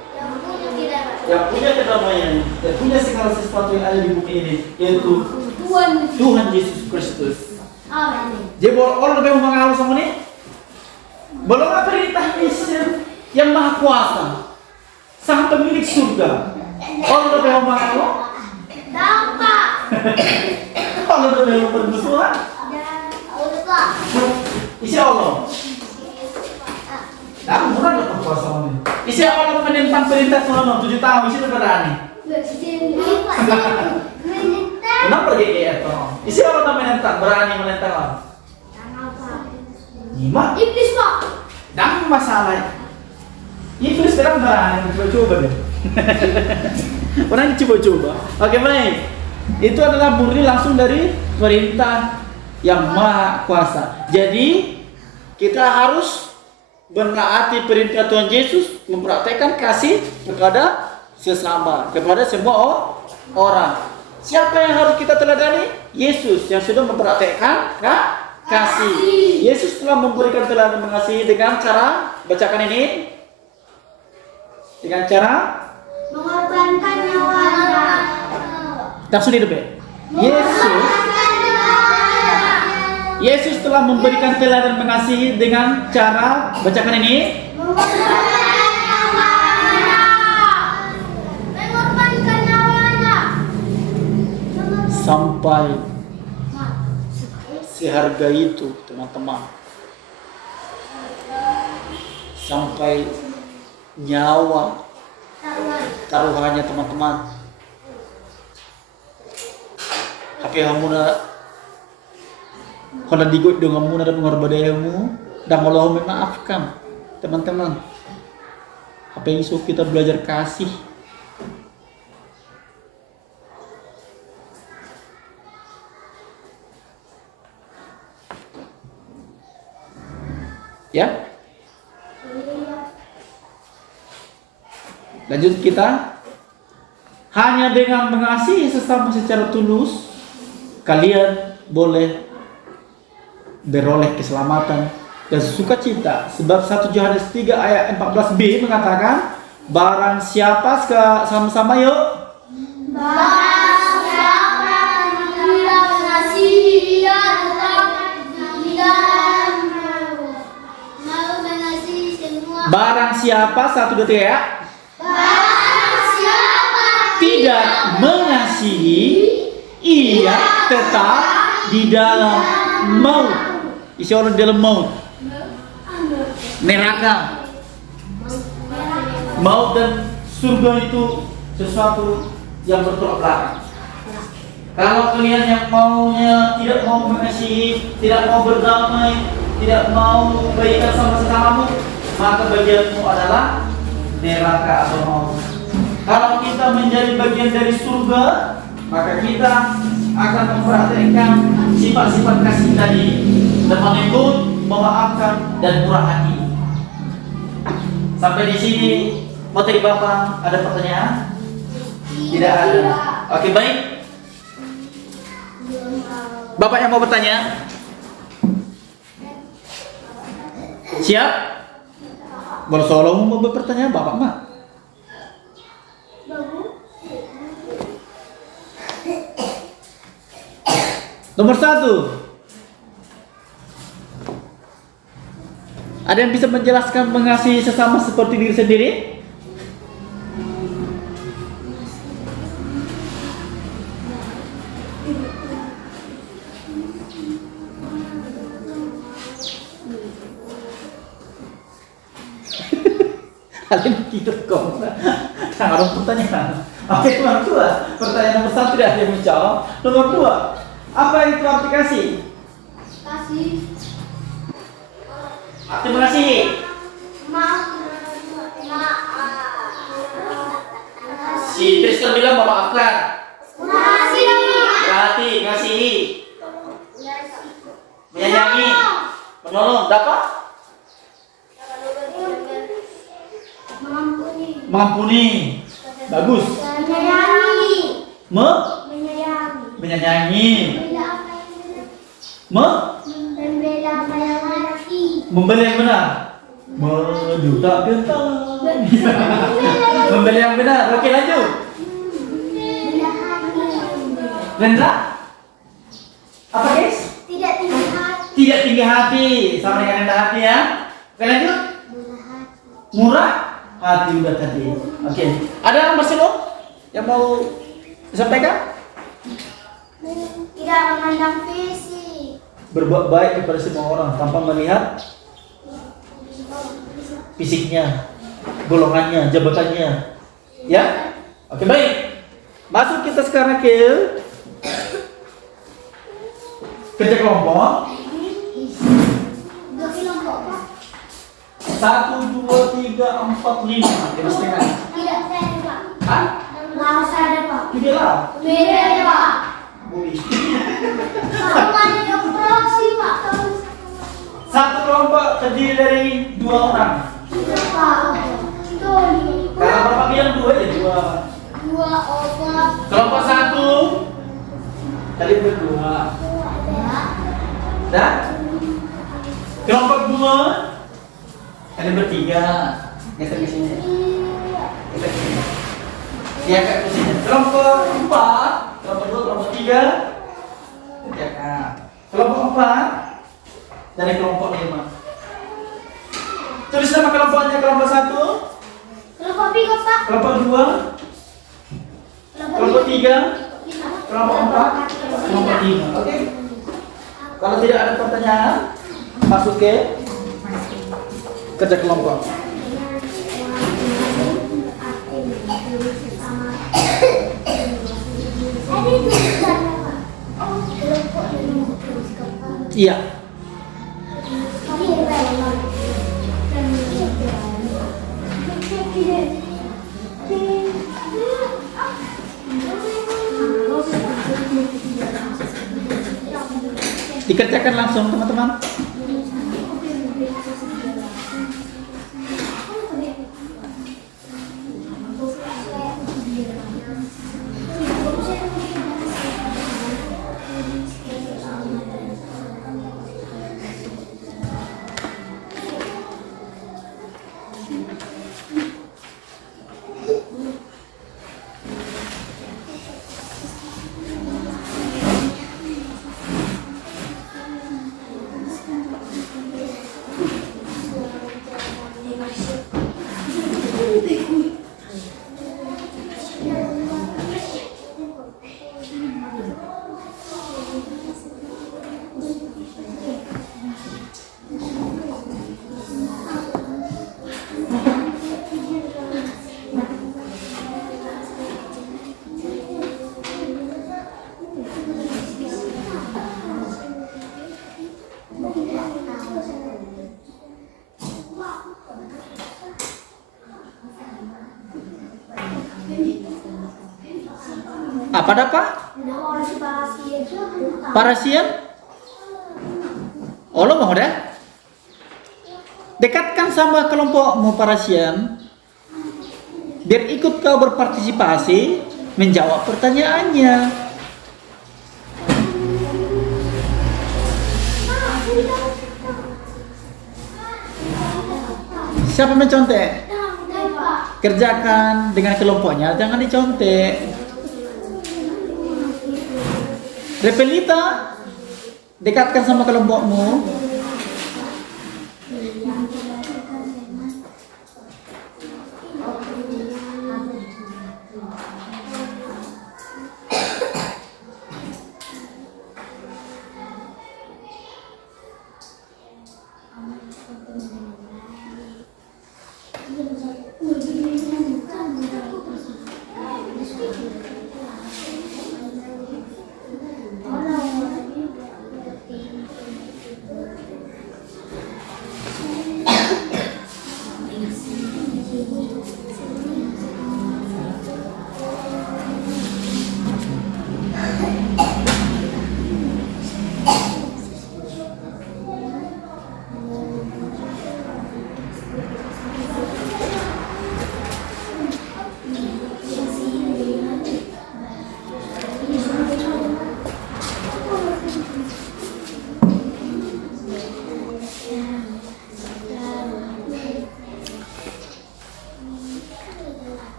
yang punya kedamaian, yang punya segala sesuatu yang ada di bumi ini, yaitu Tuhan Yesus Kristus. Amin. Jadi orang lebih mengalah sama ini. Belum perintah Yesus yang maha kuasa, sang pemilik surga. Orang lebih mengalah. Dampak. Orang lebih bermusuhan. Isi Allah. Nah, murah dapat kuasa ini. Isi Allah menentang perintah Tuhan 7 tahun. Isi berani. Kenapa pergi ke itu? Isi Allah menentang, berani menentang. Nyimak. Iblis Pak. Dan masalah iblis sekarang barang coba-coba deh. Orang dicoba-coba. Oke, baik. Itu adalah murni langsung dari perintah yang maha kuasa. Jadi kita harus menaati perintah Tuhan Yesus, mempraktekkan kasih kepada sesama, kepada semua orang. Siapa yang harus kita teladani? Yesus yang sudah mempraktekkan kasih. Yesus telah memberikan teladan mengasihi dengan cara, bacakan ini, dengan cara Mengorbankan nyawanya. langsung hidup ya. Yesus telah memberikan teladan mengasihi dengan cara, bacakan ini, Mengorbankan nyawanya. sampai seharga itu, teman-teman. Sampai nyawa taruhannya, teman-teman. Tapi hamuna kalau digut dengan hamuna dan mengorbankanmu dan Allah memaafkan, teman-teman. Apa yang isu kita belajar kasih. Ya. Lanjut kita. Hanya dengan mengasihi sesama secara tulus, kalian boleh beroleh keselamatan dan sukacita. Sebab 1 Yohanes 3 ayat 14b mengatakan, barang siapa sama-sama yuk. Barang siapa yang tidak mengasihi dia tetap tidak mau mengasihi semua. Barang siapa 1 2 3 ya. Barang siapa Tidak mengasihi, ia tetap di dalam maut. Isi orang di dalam maut. Neraka. Maut dan surga itu sesuatu yang bertolak belakang. Kalau kalian yang maunya tidak mau mengasihi, tidak mau berdamai, tidak mau baikan sama sesamamu, maka bagianmu adalah neraka atau maut. Kalau kita menjadi bagian dari surga, maka kita akan mempraktikkan sifat-sifat kasih tadi, lemah lembut, memaafkan, dan murah hati. Sampai di sini, materi Bapak ada pertanyaan? Tidak ada. Oke, baik. Bapak yang mau bertanya? Siap? Boleh tolong mau bertanya, Bapak mah? Nomor 1. Ada yang bisa menjelaskan mengasihi sesama seperti diri sendiri? Kalian tidur kok. Nah, harus pertanyaan. Oke, nomor 2. Pertanyaan nomor 1 tidak ada yang menjawab. Nomor 2. Apa itu arti kasih? kasih Arti mengasihi. Si Tristan bilang memaafkan. Berarti ngasihi, menyayangi, menolong, dapat mengampuni. Bagus. Menyayangi. Membeli yang benar. Menjuta gentong. Membeli yang benar. Oke, lanjut. Rendah. Apa guys? Tidak tinggi hati. Tidak tinggi hati. Sama dengan rendah hati ya. Oke, lanjut. Murah hati udah tadi. Oke. Ada yang masih yang mau disampaikan? Tidak memandang fisik. Berbuat baik kepada semua orang tanpa melihat fisiknya, golongannya, jabatannya. Ya? Oke, baik. Masuk kita sekarang ke kerja kelompok. 1, 2, 3, 4, 5. Jadi setengah. Tidak saya ada, Pak. Hah? Mau saya ada, Pak. Tidak lah. Beda ya, Pak. Boleh. Aku mandi operasi, Pak. Satu kelompok terdiri dari 2 orang. Tidak, Pak. Tuh, Kalau bapak bilang 2 ya 2. 2 obat. Kelompok 1 kalian berdua. Dan kelompok 2 kalian bertiga. Geser ke sini. Geser ke sini. Ya ke sini. Kelompok 4, kelompok 2, kelompok 3. Ya Kak. Kelompok 4 dari kelompok 5. Tulis nama kelompoknya. Kelompok 1, Kelompok 3, Pak. kelompok 2, kelompok 3, kelompok 4, kelompok 5. Oke. Kalau tidak ada pertanyaan, masuk ke kerja kelompok. Iya. Dikerjakan langsung teman-teman. Apa ada Pak? Parasian? Oh lo mau dah? Dekatkan sama kelompokmu parasian, biar ikut kau berpartisipasi menjawab pertanyaannya. Siapa mencontek? Kerjakan dengan kelompoknya, jangan dicontek. Repelita, dekatkan sama kelompokmu.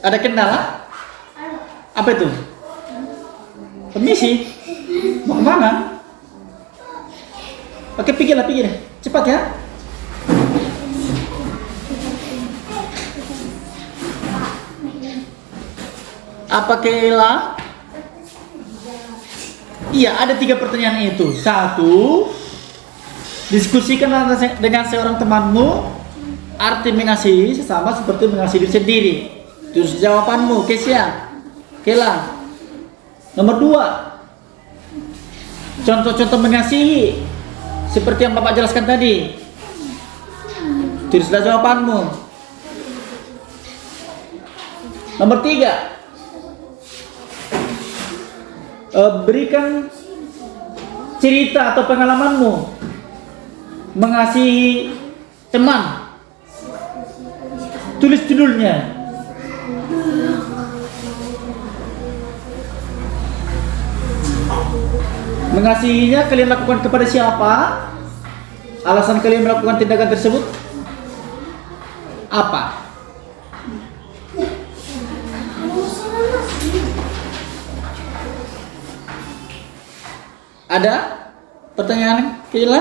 Ada kendala? Apa itu? Permisi. Mau kemana? Oke, pikir cepat ya. Apa Kela? Iya, ada 3 pertanyaan itu. 1, diskusikan dengan seorang temanmu arti mengasihi sesama seperti mengasihi diri sendiri. Terus jawabanmu, Kesia, Kela. Nomor 2, contoh-contoh mengasihi seperti yang Bapak jelaskan tadi. Tulislah jawabanmu. Nomor 3, berikan cerita atau pengalamanmu mengasihi teman. Tulis judulnya. Mengasihinya kalian lakukan kepada siapa? Alasan kalian melakukan tindakan tersebut apa? Ada pertanyaan Kila?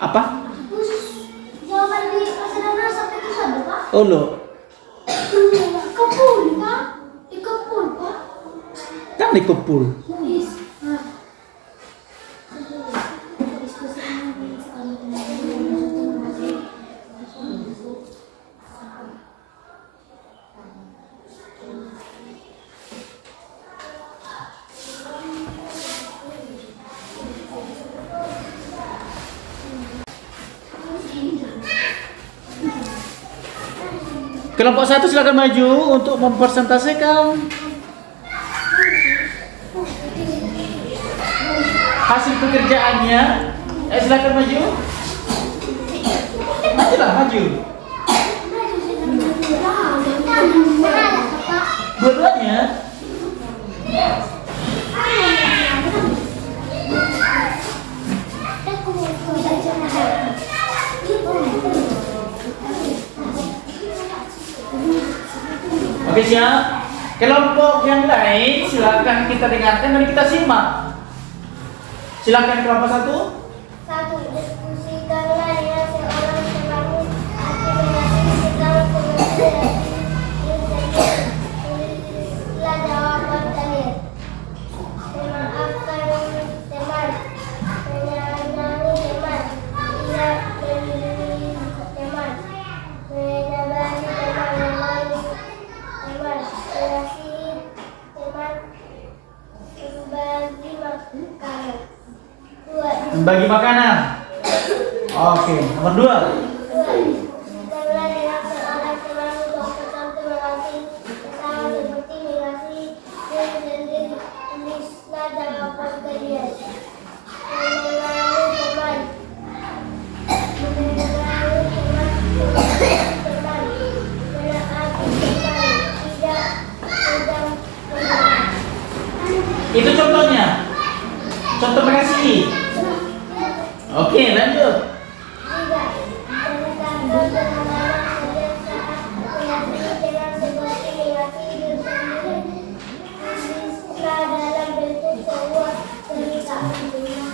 Apa? Jawaban di pasaran rasa itu ada, Pak? Oh lo, Kepul, Pak. Di kepul, Pak. kan dikepul. Yes. Kelompok 1 silakan maju untuk mempresentasikan hasil pekerjaannya. Silakan maju. Majulah, maju. Dua-duanya. Oke, siap. Kelompok yang lain silakan kita dengarkan dan kita simak. Silakan kelompok 1. 1. Diskusikanlah dengan seorang temanmu arti mengasihi sesama tulislah jawaban kalian. Memaafkan teman, menyayangi teman, tidak melindungi teman, menyayangi teman, melayani teman, mengasihi teman, berbagi makanan. 2. Membagi makanan. Oke, nomor 2. Janganlah dengan seorang temanmu contoh-contoh mengasihi sesama seperti mengasihi diri sendiri. Tulislah jawaban kalian. Menyayangi teman, menaati teman, tidak sedang menyerah. Itu contohnya. Contoh mengasihi. Oke, lanjut. 3. Ceritakan pengalaman kalian saat mengasihi teman seperti mengasihi diri sendiri. Tulislah dalam bentuk sebuah cerita.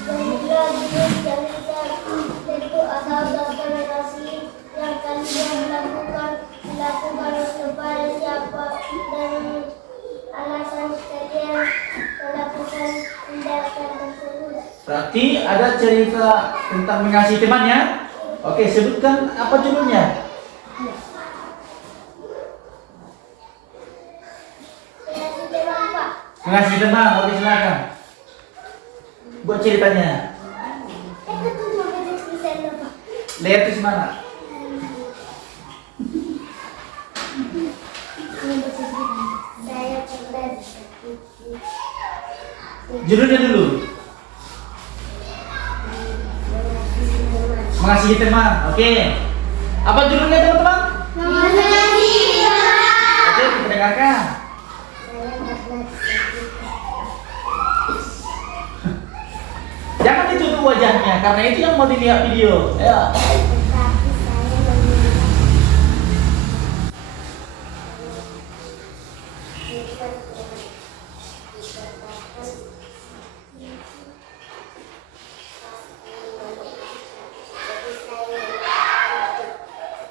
Berilah judul cerita, bentuk asal usul mengasihi yang kalian lakukan kepada siapa, dan alasan kalian melakukan tindakan tersebut. Berarti ada cerita tentang mengasihi temannya. Oke, sebutkan apa judulnya? Mengasihi teman, Pak. Mengasihi teman. Oke, silakan. Buat ceritanya. Itu tuh mobil desainnya, Pak. Lihat di mana? Saya pernah Judulnya dulu. Mengasihi teman. Oke. Apa judulnya, teman-teman? Oke, kita dengarkan. Jangan ditutup wajahnya, karena itu yang mau dilihat video. Ya.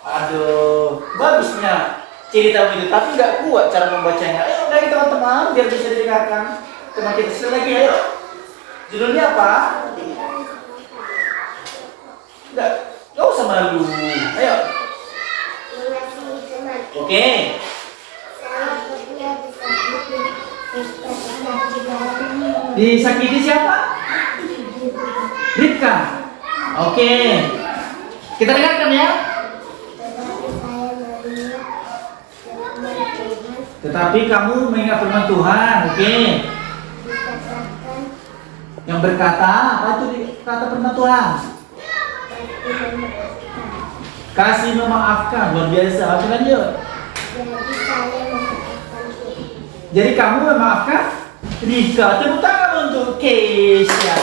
Aduh, bagusnya. cerita itu, tapi nggak kuat cara membacanya. Ayo lagi teman-teman, biar bisa didengarkan teman kita sekali lagi. Ayo, judulnya apa? Nggak usah malu. Ayo. Mengasihi teman. Oke. Saya pernah disakiti. Disakiti siapa? Ripka. Oke. Kita dengarkan ya. Tetapi kamu mengingat firman Tuhan, oke. Yang berkata, apa itu kata firman Tuhan? Kasih memaafkan, luar biasa. Apa yuk? Jadi kamu memaafkan Rika. Tepuk tangan untuk Keisha.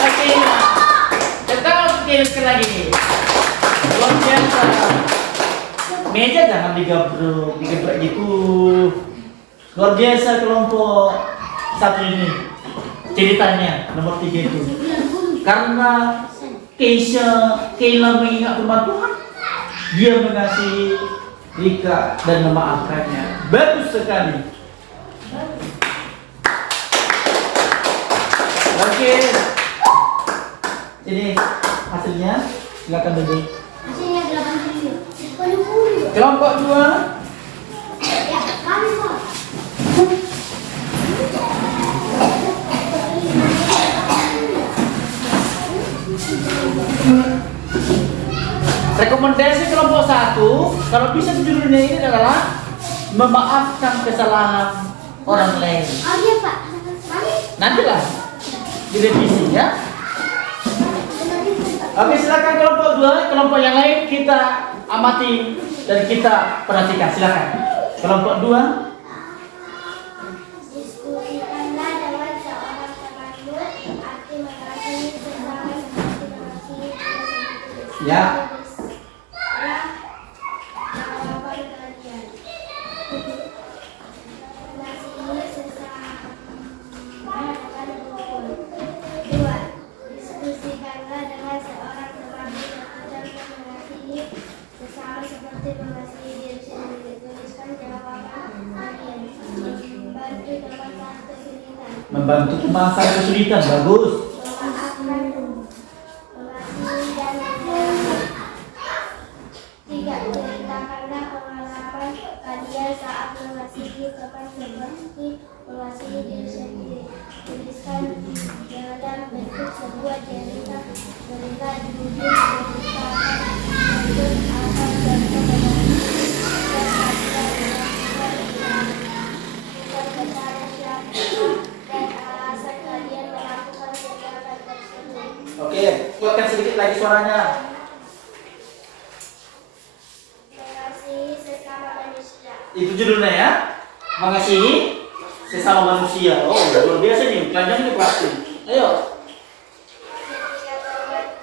Oke. Tepuk tangan untuk Keisha sekali lagi. Luar biasa. Meja jangan digeprek gitu. Luar biasa kelompok satu ini. Ceritanya nomor 3 itu. Karena Keila mengingat firman Tuhan, dia mengasihi Rika dan memaafkannya. Bagus sekali. Oke. Ini hasilnya, silakan duduk. Hasilnya 8 triliun. Kelompok 2. Ya, kami Pak. Rekomendasi kelompok 1, kalau bisa judulnya ini adalah memaafkan kesalahan orang lain. Oh iya Pak. Kami. Nantilah direvisi ya. Oke, silakan kelompok 2, kelompok yang lain kita amati dan kita perhatikan. Silakan. Kelompok 2. Diskusikanlah dengan seorang temanmu arti mengasihi sesama seperti mengasihi diri Ya. Diskusikanlah dengan seorang temanmu yang mengasihi sesama seperti mengasihi diri sendiri. Tuliskan jawaban kalian. Membantu teman saat kesulitan. Bagus. Memaafkan, mengasihi dan tidak ceritakanlah pengalaman kalian saat mengasihi teman seperti mengasihi diri sendiri. Tuliskan dalam bentuk sebuah cerita cerita judul menceritakan bentuk asal dan mengasihi dan berbicara siapa dan alasan kalian melakukan tindakan tersebut. Oke, kuatkan sedikit lagi suaranya. Mengasihi sesama manusia. Itu judulnya ya. Mengasihi sesama manusia. Oh, luar biasa nih. Panjang ini pasti. Ayo. Ketika teman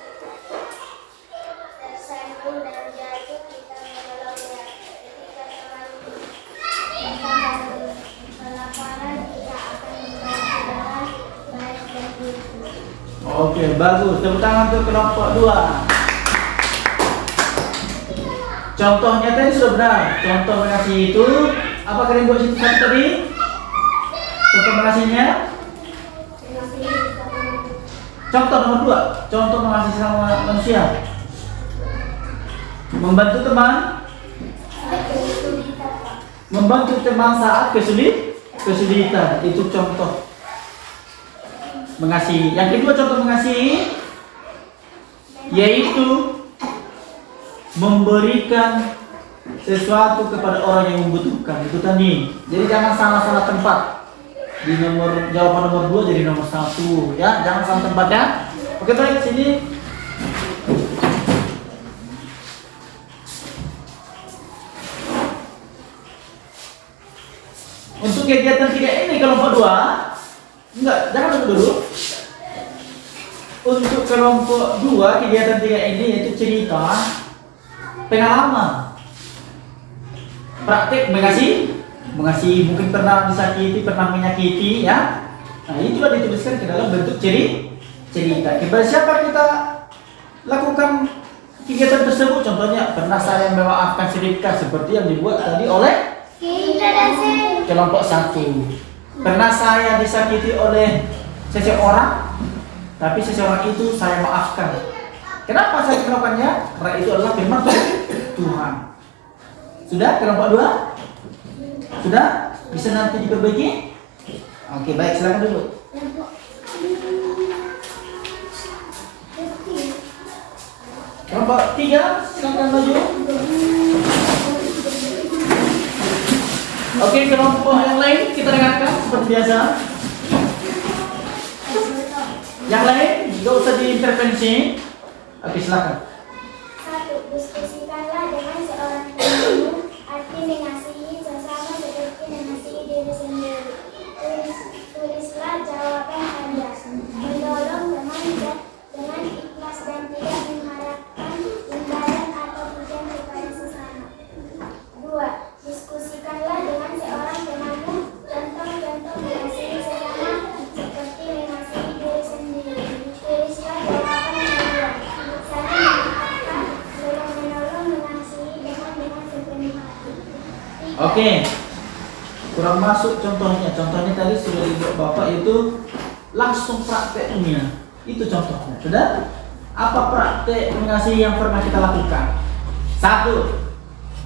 tersandung dan jatuh, kita menolongnya. Ketika teman kelaparan, kita akan membantu dengan baik dan betul. Oke, bagus. Tepuk tangan untuk kelompok 2. Contohnya tadi sudah benar. Contoh mengasihi itu apa kalian buat situ tadi? Contoh mengasihinya? Mengasihi sesama. Contoh nomor 2. Contoh mengasihi sama manusia. Membantu teman. Membantu teman saat kesulitan. Itu contoh mengasihi. Yang kedua contoh mengasihi yaitu memberikan sesuatu kepada orang yang membutuhkan. Itu tadi. Jadi jangan salah-salah tempat. Di jawaban nomor 2 jadi nomor 1 ya. Jangan salah tempat ya. Oke, baik, sini. Untuk kegiatan 3 ini kelompok 2. Enggak, jangan dulu. Untuk kelompok 2 kegiatan 3 ini yaitu cerita pengalaman. Praktik mengasihi, mungkin pernah disakiti, pernah menyakiti ya. Nah, itulah dituliskan ke dalam bentuk cerita. Kepada siapa kita lakukan kegiatan tersebut contohnya pernah saya memaafkan sedekah seperti yang dibuat tadi oleh kelompok 1. Pernah saya disakiti oleh seseorang, tapi seseorang itu saya maafkan. Kenapa saya melakukannya? Karena itu adalah firman Tuhan. Sudah kelompok 2? Sudah? Bisa nanti diperbaiki? Oke, baik, silakan dulu. Kelompok 3, silakan maju. Oke, kelompok yang lain kita dengarkan seperti biasa. Yang lain tidak usah diintervensi. Oke, silakan. 1. Diskusikanlah dengan seorang temanmu arti mengasihi sesama seperti mengasihi diri sendiri. Tulislah jawaban Anda. Menolong teman dengan ikhlas dan tidak mengharapkan imbalan atau pujian kepada sesama. 2. Diskusikanlah dengan seorang temanmu contoh-contoh mengasihi sesama seperti mengasihi diri sendiri. Tulislah jawaban Anda. Saling memaafkan, belum menolong, mengasihi dengan sepenuh hati. 3. Oke. Kurang masuk contohnya. Contohnya tadi sudah dibuat Bapak itu langsung prakteknya. Itu contohnya. Sudah? Apa praktek mengasihi yang pernah kita lakukan? 1.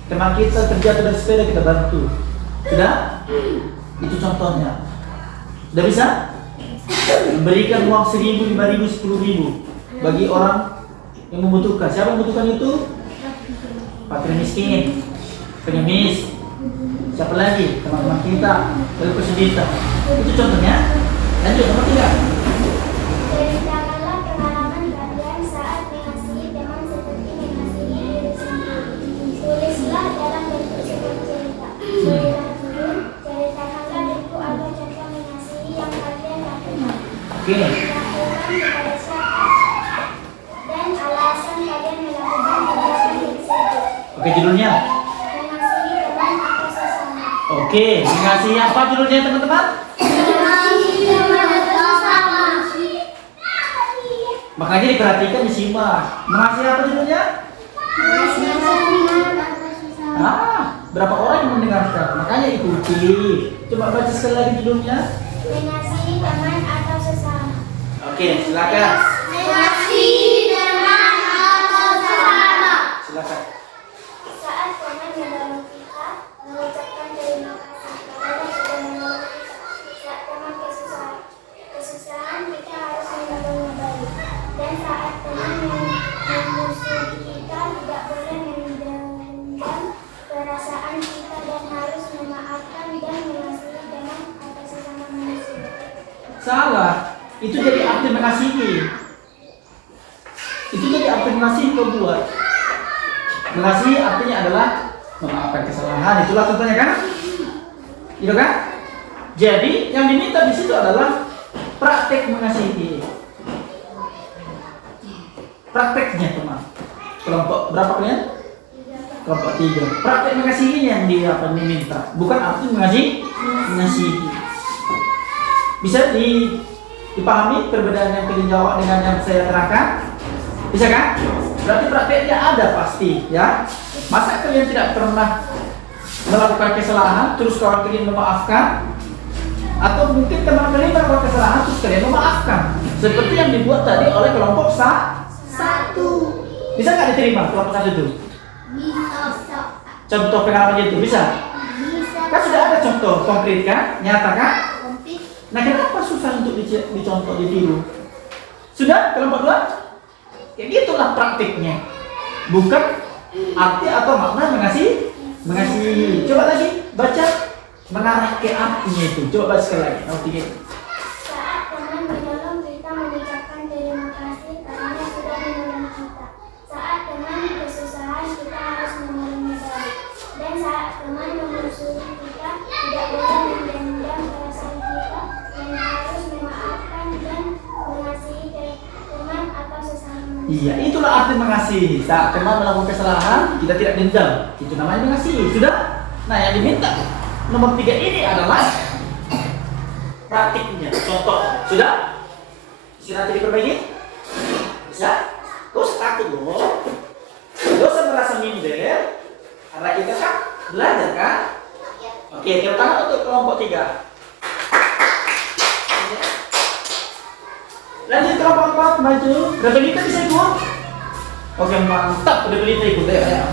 Teman kita terjatuh dari sepeda kita bantu. Sudah? Itu contohnya. Sudah bisa? Memberikan uang 1.000, 5.000, 10.000 bagi orang yang membutuhkan. Siapa yang membutuhkan itu? Fakir miskin, pengemis. Siapa lagi? Teman-teman kita dari kesulitan. Itu contohnya. Lanjut, nomor 3. Ceritakanlah pengalaman kalian saat mengasihi teman seperti mengasihi diri sendiri. Tulislah dalam bentuk sebuah cerita. Cerita judul, ceritakanlah bentuk atau contoh mengasihi yang kalian lakukan. Oke. Dilakukan kepada siapa dan alasan kalian melakukan kegiatan tersebut. Oke, judulnya. Mengasihi teman atau sesama. Oke, mengasihi apa judulnya teman-teman? Mengasihi teman atau sesama. Makanya diperhatikan, disimak. Mengasihi apa judulnya? Mengasihi teman atau sesama. Berapa orang yang mendengarkan? Makanya ikuti. Coba baca sekali lagi judulnya. Mengasihi teman atau sesama. Oke, silakan. Mengasihi teman atau sesama. Silakan. Saat teman menolong kita, mengucapkan terima kasih karena sudah menolong kita. Saat teman kesusahan, kita harus menolongnya balik. Dan saat teman memusuhi kita, tidak boleh memendam perasaan kita dan harus memaafkan dan mengasihi teman atau sesama manusia. Salah. Itu jadi arti mengasihi. Itu jadi arti mengasihi kau buat. Mengasihi artinya adalah memaafkan kesalahan. Itulah contohnya kan? Itu kan? Jadi yang diminta di situ adalah praktek mengasihi. Prakteknya teman. Kelompok berapa kalian? Kelompok 3. Praktek mengasihinya yang diminta. Bukan arti mengasihi. Bisa dipahami perbedaan yang kalian jawab dengan yang saya terangkan? Bisa kan? Berarti prakteknya ada pasti, ya. Masa kalian tidak pernah melakukan kesalahan terus kawan kalian memaafkan? Atau mungkin teman kalian melakukan kesalahan terus kalian memaafkan? Seperti yang dibuat tadi oleh kelompok 1. Bisa nggak diterima kelompok 1 itu? Bisa. Contoh pengalaman itu bisa? Bisa. Kan sudah ada contoh konkret kan? Nyata kan? Komplit. Nah, kenapa susah untuk dicontoh, ditiru? Sudah kelompok 2? Ya gitulah praktiknya. Bukan arti atau makna mengasihi. Coba lagi baca mengarah ke artinya itu. Coba baca sekali lagi. Nomor 3. Saat teman menolong, kita mengucapkan terima kasih karena sudah menolong kita. Saat teman kesusahan, kita harus menolongnya balik. Dan saat teman memusuhi kita, tidak boleh memendam perasaan kita dan harus memaafkan dan mengasihi teman atau sesama manusia. Iya, itulah arti mengasihi. Saat teman melakukan kesalahan, kita tidak dendam. Itu namanya mengasihi. Sudah? Nah, yang diminta nomor 3 ini adalah praktiknya. Contoh. Sudah? Bisa nanti diperbaiki? Bisa? Gak usah takut loh. Gak usah merasa minder, karena kita kan belajar kan. Oke, tepuk tangan untuk kelompok 3. Lanjut kelompok 4, maju. Rebelita bisa ikut? Oke, mantap. Rebelita ikut ya.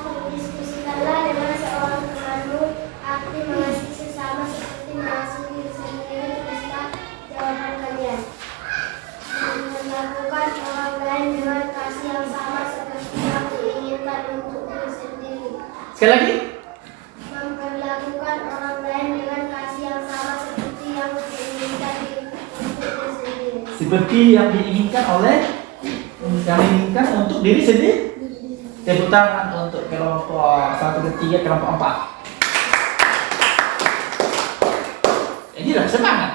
Berdiskusikanlah dengan seorang temanmu, aktif mengasihi sesama seperti mengasihi diri sendiri. Tulislah jawaban kalian. Melakukan orang lain dengan kasih yang sama seperti yang diinginkan untuk diri sendiri. Sekali lagi. Memperlakukan orang lain dengan kasih yang sama seperti yang diinginkan untuk diri sendiri. Seperti yang diinginkan untuk diri sendiri. Tepuk tangan untuk kelompok 1 dan 3, kelompok 4. Ini lah semangat.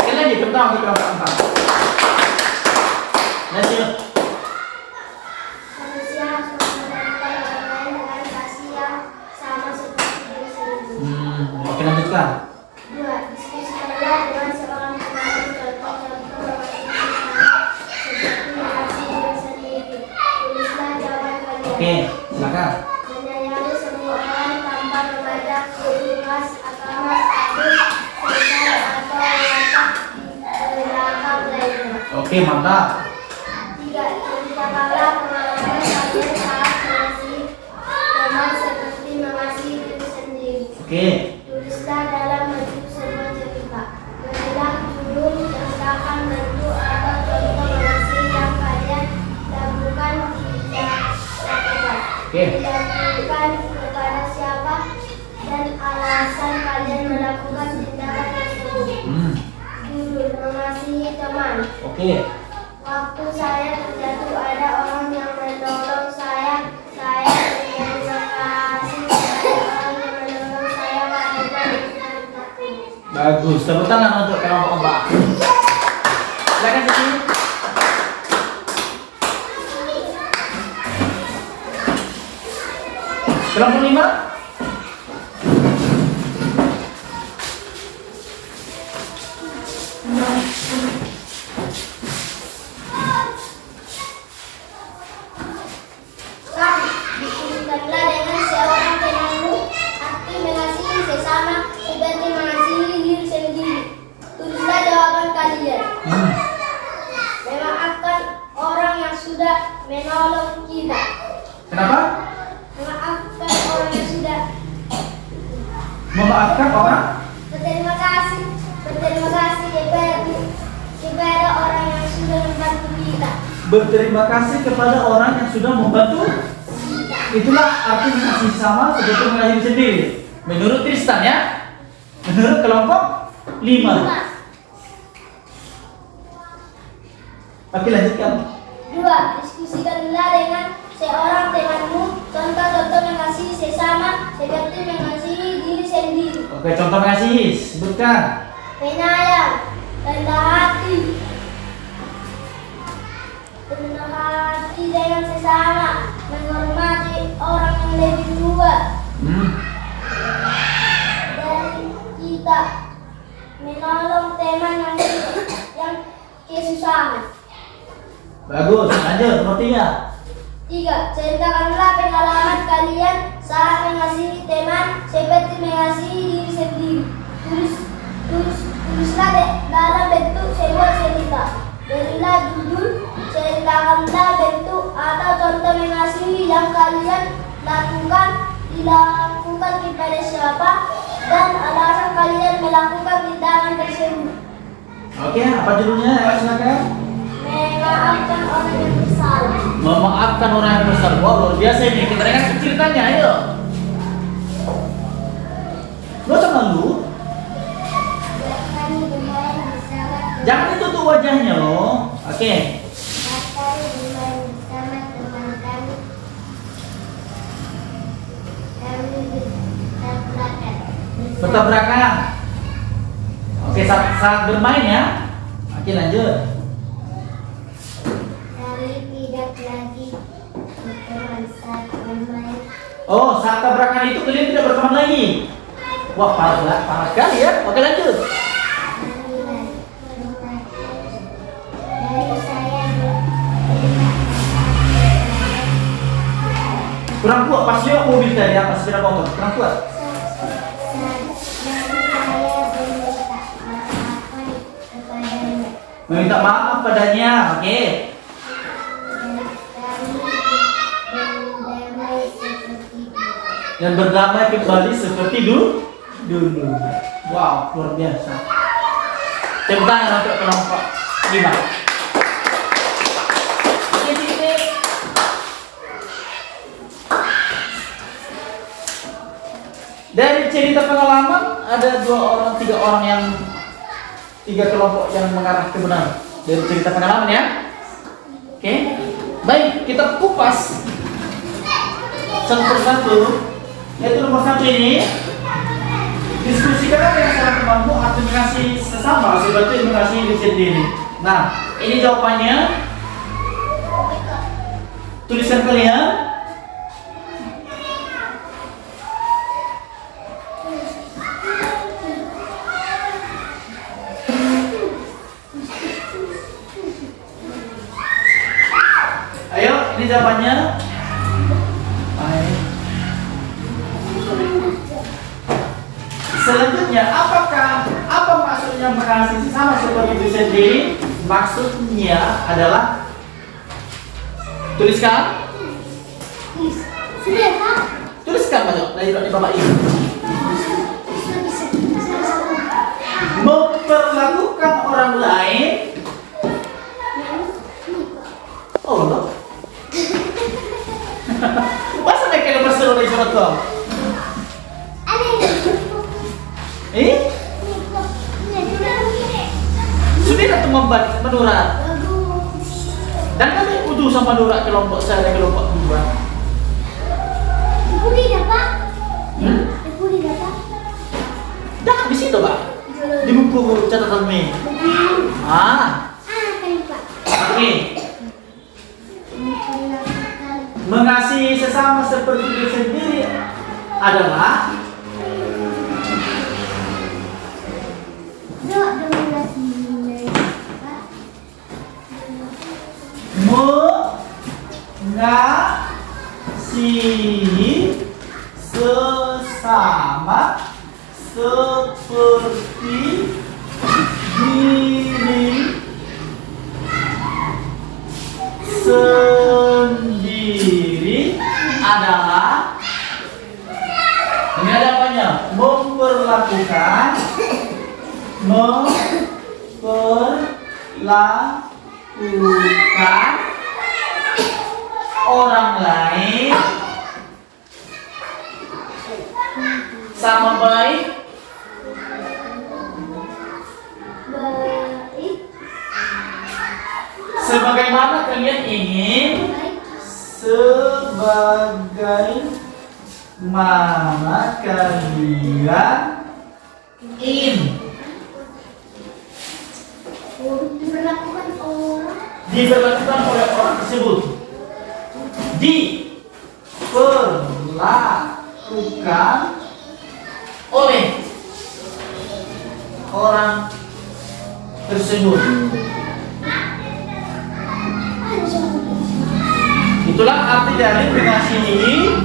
Sekali lagi tepuk tangan untuk kelompok 4. Lanjut. Manusia harus memperlakukan orang lain dengan kasih yang sama seperti diri sendiri. Oke, lanjutkan. 2. Diskusikanlah dengan seorang temanmu contoh-contoh mengasihi sesama seperti mengasihi diri sendiri. Tulislah jawaban kalian. Oke, silakan. Menyayangi semua orang tanpa memandang suku, ras, agama, status, sosial, atau latar belakang lainnya. Oke, mantap. 3. Ceritakanlah pengalaman kalian saat mengasihi teman seperti mengasihi diri sendiri. Oke. Tulislah dalam bentuk sebuah cerita. Berilah judul, ceritakan bentuk atau contoh mengasihi yang kalian lakukan tidak lakukan. Oke. Dilakukan kepada siapa dan alasan kalian melakukan tindakan tersebut. Judul, mengasihi teman. Oke. Waktu saya terjatuh ada orang yang menolong saya berterima kasih kepada orang yang menolong saya karena itu ceritaku. Bagus. Tepuk tangan untuk kelompok 4. Silakan Siti. Kelompok 5. Diskusikanlah dengan seorang temanmu, aktif mengasihi sesama seperti mengasihi diri sendiri. Tulislah jawaban kalian. Memaafkan orang yang sudah menolong kita. Kenapa? Memaafkan orang yang sudah Memaafkan orang. berterima kasih kepada orang yang sudah membantu kita. Berterima kasih kepada orang yang sudah membantu. Itulah arti mengasihi sama seperti mengasihi sendiri. Menurut Tristan ya. Menurut kelompok 5. Oke, lanjutkan. 2. Diskusikanlah dengan seorang temanmu contoh-contoh mengasihi sesama seperti mengasihi diri sendiri. Oke, contoh mengasihi. Sebutkan. Penyayang, rendah hati dengan sesama, menghormati orang yang lebih tua dari kita, menolong teman yang kesusahan. Bagus. Lanjut. Nomor 3. 3. Ceritakanlah pengalaman kalian saat mengasihi teman seperti mengasihi diri sendiri. Tulislah dalam bentuk sebuah cerita. Berilah judul, ceritakanlah bentuk atau contoh mengasihi yang kalian dilakukan kepada siapa dan alasan kalian melakukan tindakan tersebut. Oke, apa judulnya? Ayo silakan. Memaafkan orang yang bersalah. Memaafkan orang yang besar. Wow, luar biasa ini. Kita dengar ceritanya, ayo. Lo jangan malu. Kami bermain bersama. Jangan ditutup wajahnya loh. Oke. Kami bermain bersama teman kami. Kami bertabrakan. Bertabrakan. Oke, saat bermain ya. Oke, lanjut. Kami tidak lagi berteman saat bermain. Oh, saat tabrakan itu kalian tidak berteman lagi. Wah, parah sekali ya. Oke, lanjut. Kurang kuat pas lewat mobil tadi apa sepeda motor. Kurang kuat. Meminta maaf padanya. Oke. Dan berdamai kembali seperti dulu. Wow, luar biasa. Tepuk tangan untuk kelompok 5. Dari cerita pengalaman ada 3 kelompok yang mengarah ke benar. Dari cerita pengalaman ya. Oke. Baik, kita kupas satu persatu. Yaitu nomor 1 ini, diskusikan dengan salah temanmu atau mengasihi sesama seperti mengasihi diri sendiri. Nah, ini jawabannya. Tuliskan kalian. Ayo, ini jawabannya. Selanjutnya, apa maksudnya mengasihi sesama seperti diri sendiri? Maksudnya adalah tuliskan. Sudah, Pak. Tuliskan Pak dari Bapak Ibu. Memperlakukan orang lain. Oh, no. Masa naik ke nomor seluruh di surat kau? Sudah datang menurat. Dan kami utuh sama menurat kelompok saya kelompok 2. Ibu tidak, Pak. Hmm? Ibu tidak, Pak. Jangan di situ, Pak. Di buku catatan me. Kan, Pak. Oke. Mengasihi sesama seperti diri sendiri adalah mengasihi sesama seperti diri sendiri adalah, ini ada apanya? Memperlakukan orang lain sama baik sebagaimana kalian ingin, diberlakukan oleh orang tersebut, diperlakukan oleh orang tersebut. Itulah arti dari mengasihi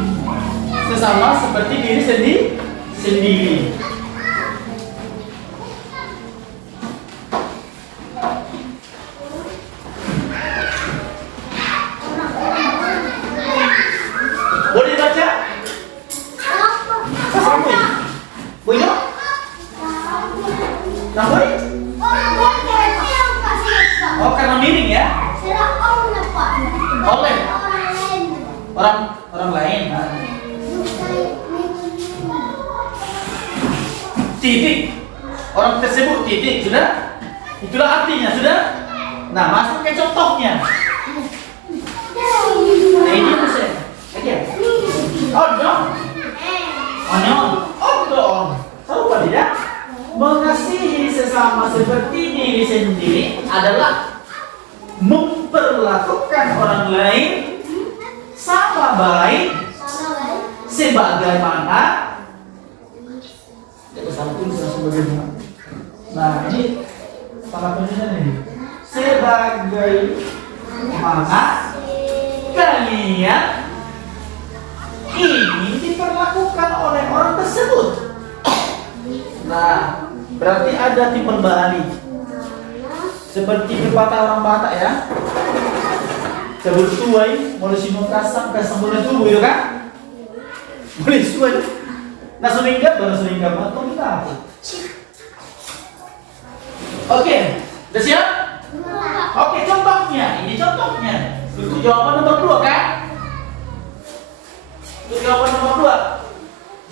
sesama seperti diri sendiri. Boleh dibaca? Sampai. Boleh tak? Sampai? Oh, karena miring ya? Oleh orang lain. Titik. Orang tersebut titik, sudah? Itulah artinya, sudah? Nah, masuk ke contohnya. Nah, ini maksudnya. Oh, dong. Oh, dong. Tahu apa tidak? Mengasihi sesama seperti diri sendiri adalah memperlakukan orang lain sama baik sebagaimana Salah tulis langsung bagaimana. Nah ini salah tulisnya nih. Sebagai mana kalian ini diperlakukan oleh orang tersebut. Nah, berarti ada timbal balik. Seperti pepatah orang Batak ya. Sebut tuai, mulai sinung kasang mulai tubuh itu kan? Mulai suai. Nah, selingkap, baru selingkap, atau kita apa? Oke, udah siap? Oke, contohnya, ini contohnya. Itu jawaban nomor 2 kan? Itu jawaban nomor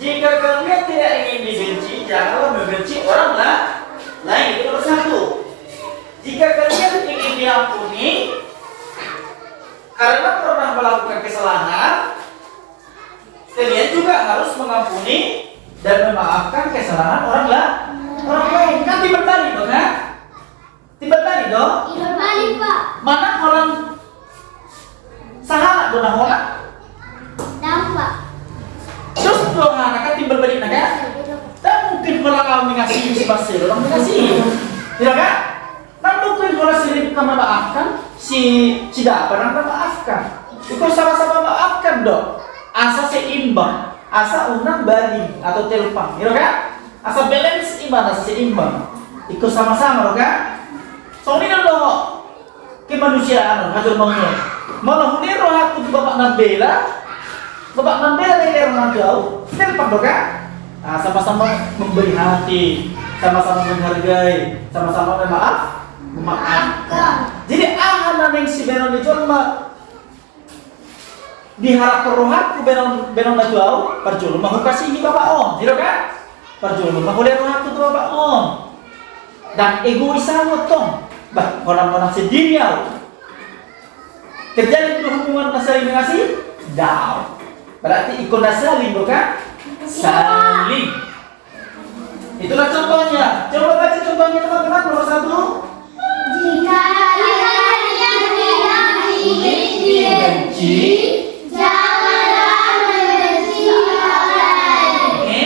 2. Jika kalian tidak ingin dibenci, janganlah membenci orang lain. Itu nomor 1. Jika kalian ingin diampuni karena pernah melakukan kesalahan, kalian juga harus mengampuni dan memaafkan kesalahan orang lain. Kan dibalik dong kan? Dibalik dong? Dibalik, Pak. Mana orang salah dong orang? Dampak. Terus dong anak kan timbal balik nak kan? Tak mungkin kalau kamu mengasihi si Basir, orang mengasihi, tidak kan? Tak mungkin kalau si Ripka memaafkan si Dapan orang memaafkan. Itu sama-sama maafkan dong. Asa seimbang, asa unang balik atau telpang, gitu kan? Asa balance imbang, asa seimbang. Ikut sama-sama, kan? So ini dong kemanusiaan, hajar bangun. Malah ini roh aku bapak nambela dari orang jauh, telpang dong kan? Nah, sama-sama memberi hati, sama-sama menghargai, sama-sama memaafkan. Jadi anak yang si benon itu diharap perohatku benon jauh, perjulu mau kasih bapak on, tidak kan? Perjulu mau lihat rohatku tu bapak on. Dan egois sangat tong, bah orang-orang sendiri ya. Terjadi hubungan saling mengasihi, down. Berarti ikut saling bukan? Saling. Itulah contohnya. Coba baca contohnya teman-teman nomor 1. Jika kalian tidak ingin dibenci, janganlah membenci orang lain. Oke.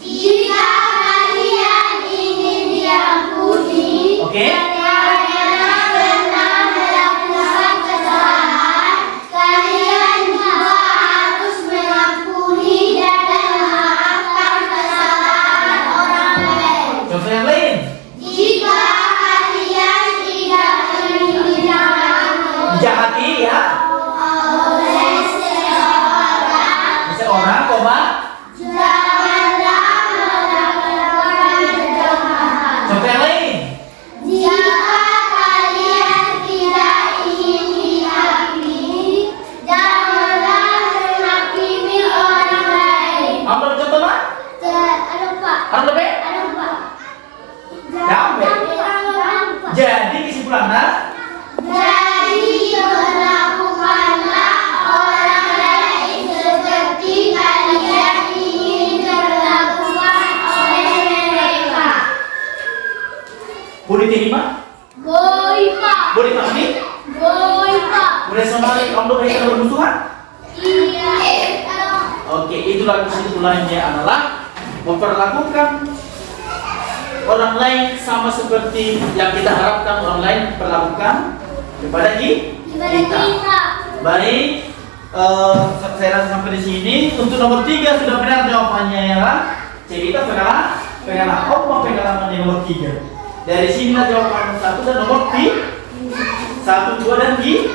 Jika kalian ingin diampuni, Oke. karena pernah melakukan kesalahan, kalian juga harus mengampuni dan memaafkan kesalahan orang lain. Contoh yang lain. Jika kalian tidak ingin Dijahati ya. oleh Seorang, koma. janganlah melakukan kejahatan. Contoh yang lain. Jika kalian tidak ingin dihakimi, janganlah menghakimi orang lain. Apa contoh Pak? Ada Pak. Ada Pak? Ada Pak. Jambe. Jadi kesimpulannya, Jadi perlakukanlah orang lain seperti kalian ingin diperlakukan oleh mereka. boleh terima? Boy Pak. Boleh pahami? Boy Pak. Boleh sama Allah mereka bermusuhan? Iya. Oke, itulah kesimpulannya adalah memperlakukan orang lain sama seperti yang kita harapkan orang lain perlakukan kepada kita. Baik, saya rasa sampai di sini. Untuk nomor 3 sudah benar jawabannya ya kan? Cerita pengalaman pengalaman yang nomor 3. Dari sinilah jawaban 1 dan nomor 1, 2 dan 3.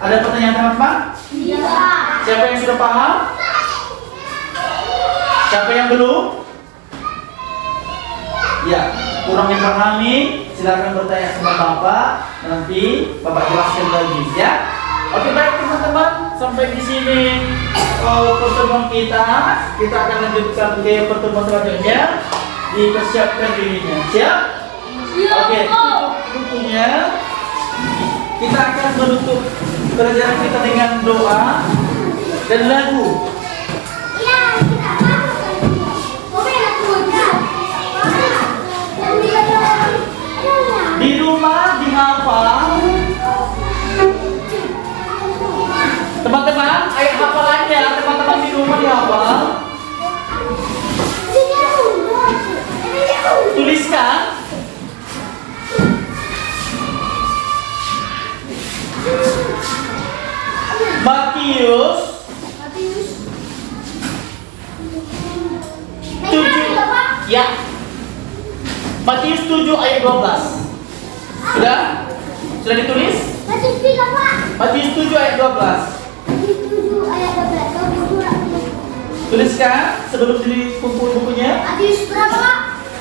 Ada pertanyaan teman-teman? Iya. Siapa yang sudah paham? Siapa yang belum? Ya, kurang dipahami, silakan bertanya sama Bapak. Nanti Bapak jelaskan lagi ya. Oke, baik teman-teman, sampai di sini pertemuan kita. Kita akan lanjutkan ke pertemuan selanjutnya. Dipersiapkan dirinya. Siap? Oke, tentunya kita akan menutup pelajaran kita dengan doa dan lagu. Iya, kita mau. Di rumah dihafal. Teman-teman, ayat hafalannya teman-teman di rumah dihafal. Matius Matius. 7. Ya. Matius 7 ayat 12. Sudah? Sudah ditulis? Matius berapa, Pak? Matius 7 ayat 12. Matius 7 ayat 12. Tahu surat ini. Tuliskan sebelum dikumpul bukunya. Matius berapa, Pak?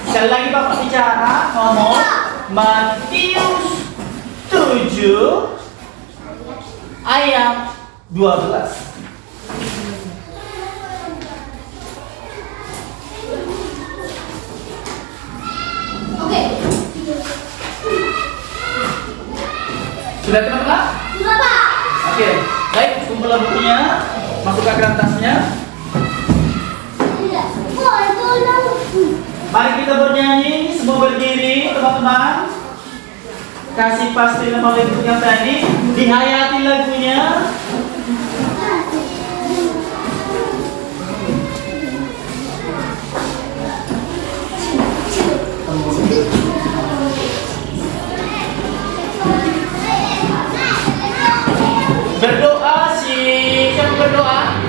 Sekali lagi Bapak bicara ngomong Matius 7 ayat 12. Oke. Sudah teman-teman? Sudah, Pak. Oke, baik, kumpulkan bukunya, masukkan ke dalam tasnya. Tidak. Oh, tolong. Mari kita bernyanyi, semua berdiri, teman-teman. Kasih pasti nama lagu yang tadi, dihayati lagunya. Berdoa siapa berdoa?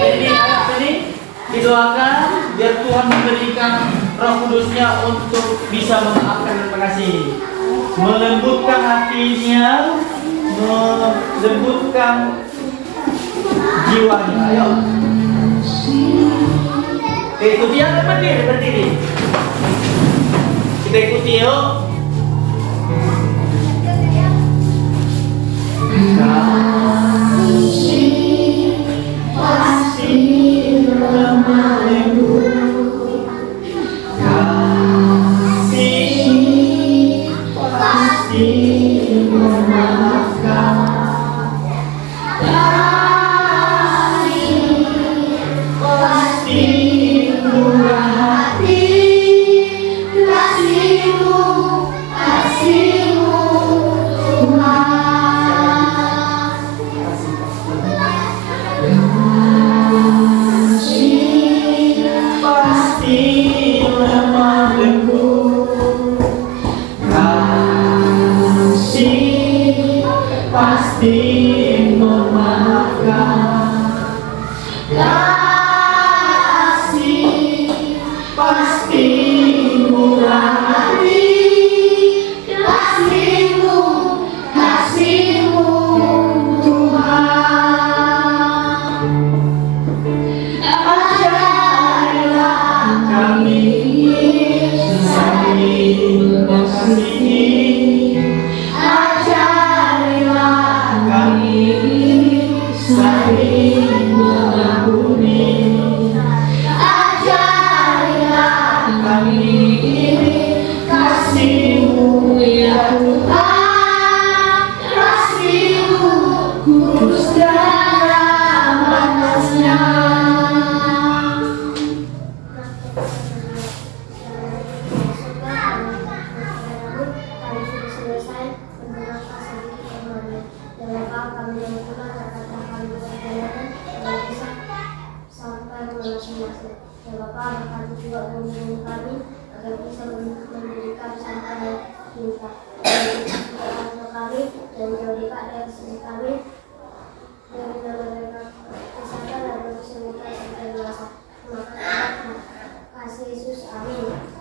Jadi anak ini didoakan biar Tuhan memberikan Roh Kudusnya untuk bisa memaafkan dan mengasihi, melembutkan hatinya, melembutkan jiwanya. Ayo. Oke, ikuti ya, berdiri. Kita ikuti yuk.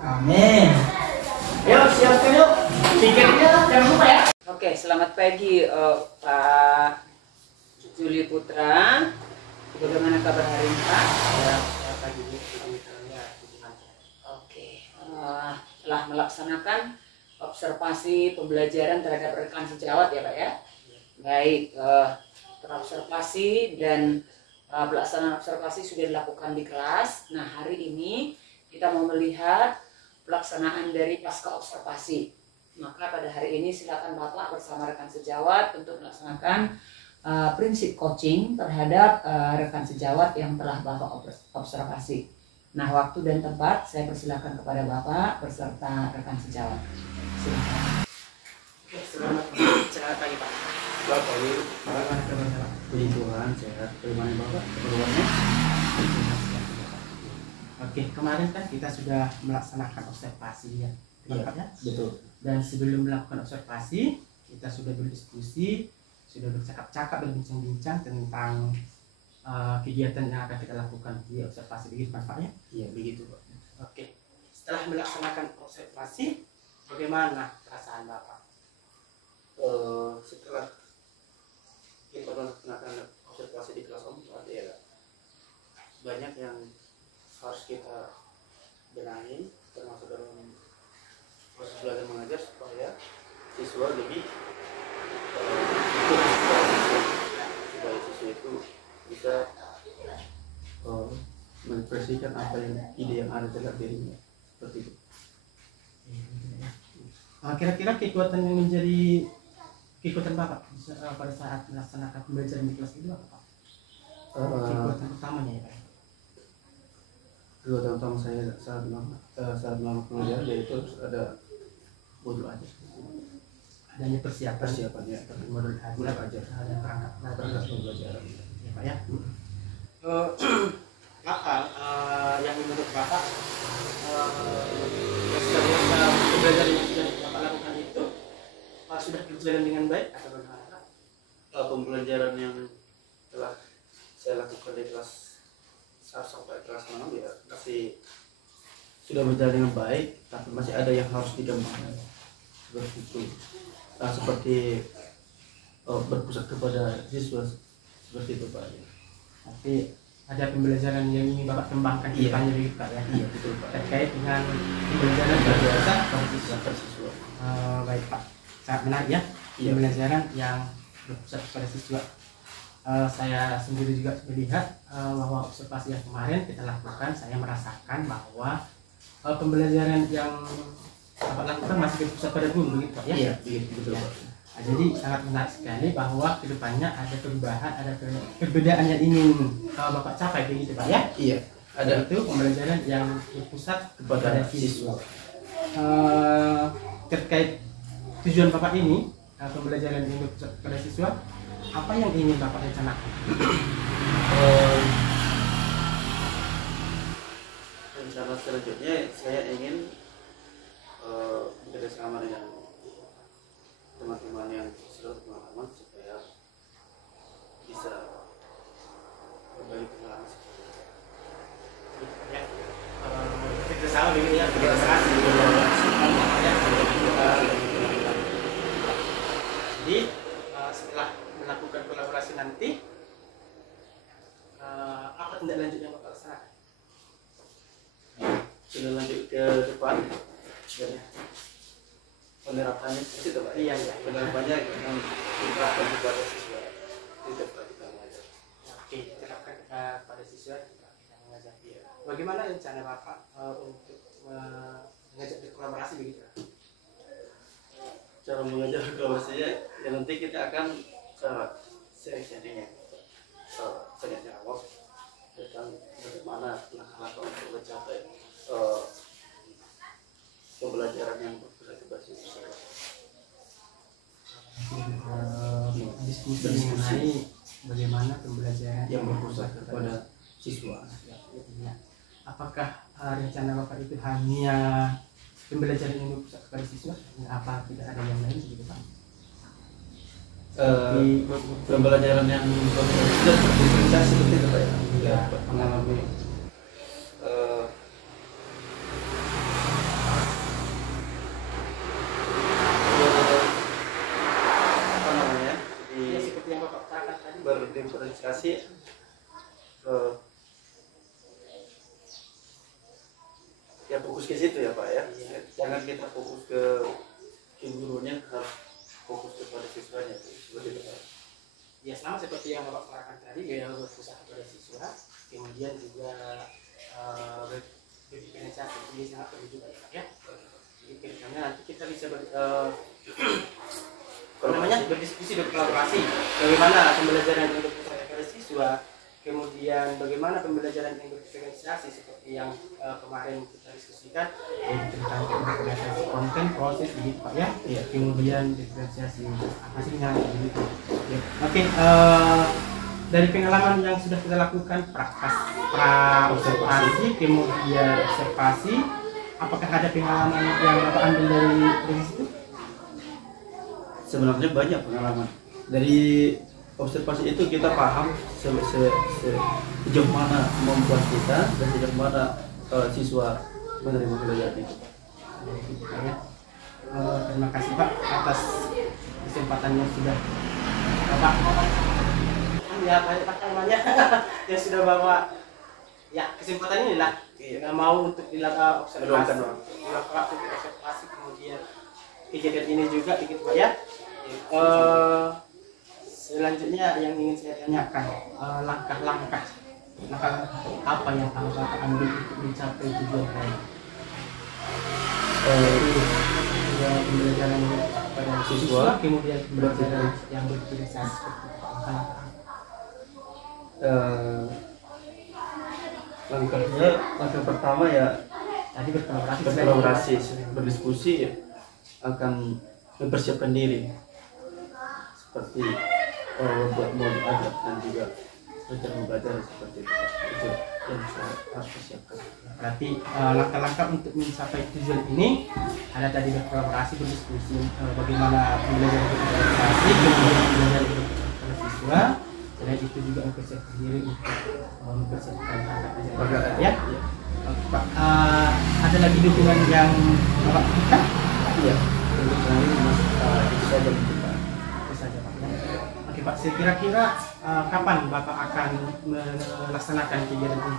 Amin. Ayo siapkan yuk. Tiketnya jangan lupa ya. Oke, selamat pagi Pak Juli Putra. Bagaimana kabar hari ini Pak? Ya, pagi ini Oke, telah melaksanakan observasi pembelajaran terhadap rekan sejawat ya Pak ya. Baik, terobservasi dan pelaksanaan observasi sudah dilakukan di kelas. Nah hari ini kita mau melihat pelaksanaan dari pasca observasi. Maka pada hari ini silakan Bapak bersama rekan sejawat untuk melaksanakan prinsip coaching terhadap rekan sejawat yang telah Bapak observasi. Nah, waktu dan tempat saya persilakan kepada Bapak beserta rekan sejawat. Silakan. Oke, selamat pagi Pak. Selamat pagi. Bagaimana kabar Bapak? Puji Tuhan, sehat. Bagaimana Bapak? Keperluannya? Oke, kemarin kan kita sudah melaksanakan observasi ya, Iya, Bapak ya. betul. Dan sebelum melakukan observasi, kita sudah berdiskusi sudah bercakap-cakap dan bincang-bincang tentang kegiatan yang akan kita lakukan di observasi, begitu kan Pak ya? Iya begitu Pak. Oke, setelah melaksanakan observasi, bagaimana perasaan Bapak? Setelah kita melaksanakan observasi di kelas 4 ya, banyak yang harus kita benahi, termasuk dalam proses belajar mengajar supaya siswa lebih supaya siswa itu bisa mengekspresikan apa yang ide yang ada dalam dirinya, seperti itu. Kira-kira kegiatan yang menjadi kegiatan Bapak pada saat melaksanakan pembelajaran di kelas itu apa Pak? Kegiatan utamanya ya Pak? Kegiatan utama saya saat melakukan pembelajaran yaitu harus ada modul ajar. Adanya persiapannya Persiapannya modul ajar dan perangkat pembelajaran. ya Pak ya. Apa yang menurut Bapak pembelajaran yang sudah Bapak lakukan itu sudah berjalan dengan baik atau bagaimana? Pembelajaran yang telah saya lakukan di kelas 1 sampai kelas 6 ya masih sudah berjalan dengan baik, tapi masih ada yang harus dikembangkan seperti itu. Seperti berpusat kepada siswa seperti itu Pak. Tapi ada pembelajaran yang ingin Bapak kembangkan ke depannya begitu Pak ya? Iya betul Pak. Terkait dengan pembelajaran biasa Pada siswa. baik Pak, sangat menarik ya. Iya. Pembelajaran yang berpusat pada siswa. Saya sendiri juga melihat bahwa observasi yang kemarin kita lakukan, saya merasakan bahwa pembelajaran yang Bapak lakukan masih berpusat pada guru begitu Pak ya? Iya betul Ya. Pak. Jadi sangat menarik sekali bahwa kedepannya ada perubahan, ada perbedaan yang ingin Bapak capai begitu Pak ya? Iya ada Itu pembelajaran yang berpusat kepada siswa. Terkait tujuan Bapak ini, pembelajaran yang berpusat kepada siswa, apa yang ingin Bapak rencanakan? Rencana selanjutnya saya ingin bekerjasama dengan teman-teman yang sudah berpengalaman supaya bisa berbagi pengalaman. Ya, kerjasama begitu ya, kerjasama. Jadi setelah melakukan kolaborasi nanti, apa tindak lanjut yang Bapak laksanakan? Sudah lanjut ke depan dan penerapannya itu Pak. Iya. Penerapannya yang diterapkan kepada siswa itu dapat kita mengajar. Oke, terapkan pada siswa juga kita mengajar. Bagaimana rencana Bapak untuk mengajak berkolaborasi begitu? Cara mengajar kolaborasinya ya nanti kita akan sharing-sharing selanjutnya awal tentang bagaimana langkah-langkah untuk mencapai pembelajaran yang berpusat kepada siswa. Diskusi mengenai bagaimana pembelajaran Yang berpusat kepada siswa. Ya. Apakah rencana Bapak itu hanya pembelajaran yang berpusat kepada siswa? Apa tidak ada yang lain begitu Pak? Pembelajaran yang berpusat seperti itu Pak ya. Ya. Mengalami apa namanya Ya, seperti yang Bapak katakan tadi. berdifferensiasi ya fokus ke situ ya Pak ya. Jangan kita fokus ke gurunya, harus fokus kepada siswanya seperti itu Pak. Ya, sama seperti yang Bapak katakan tadi, ya berpusat kepada siswa, kemudian juga berdifferensiasi. Ini sangat perlu juga ya Pak ya. Jadi kedepannya nanti kita bisa berdiskusi, berkolaborasi bagaimana pembelajaran yang berpusat kepada siswa, kemudian bagaimana pembelajaran yang berdifferensiasi seperti yang kemarin kita diskusikan, yaitu tentang diferensiasi konten, proses begitu Pak ya. Iya. Kemudian diferensiasi hasilnya begitu. Ya. Oke, dari pengalaman yang sudah kita lakukan, observasi, kemudian observasi, apakah ada pengalaman yang Bapak ambil dari situ? Sebenarnya banyak pengalaman Dari observasi itu kita paham sejauh mana kemampuan kita dan sejauh mana siswa menerima pelajaran itu. Terima kasih Pak atas kesempatan yang sudah Bapak ya Pak namanya yang sudah bawa ya kesempatan inilah mau untuk dilakukan observasi kemudian kejadian ini juga begitu Pak ya. Selanjutnya yang ingin saya tanyakan langkah-langkah apa yang Bapak ambil untuk mencapai tujuan saya? Pembelajaran pada siswa, kemudian pembelajaran yang bertulisan seperti apa? Langkah pertama ya Tadi berkolaborasi, berdiskusi akan mempersiapkan diri seperti buat modul ajar dan juga rencana belajar seperti itu yang saya harus persiapkan. Berarti langkah-langkah untuk mencapai tujuan ini ada tadi berkolaborasi, berdiskusi bagaimana pembelajaran berkolaborasi, kemudian pembelajaran berkolaborasi siswa, selain itu juga mempersiapkan diri untuk mempersiapkan anak-anak ya. Pak, ada lagi dukungan yang Bapak minta? Iya, untuk kali mas itu saja kita. Itu saja Pak. Oke Pak, kira-kira kapan Bapak akan melaksanakan kegiatan ini?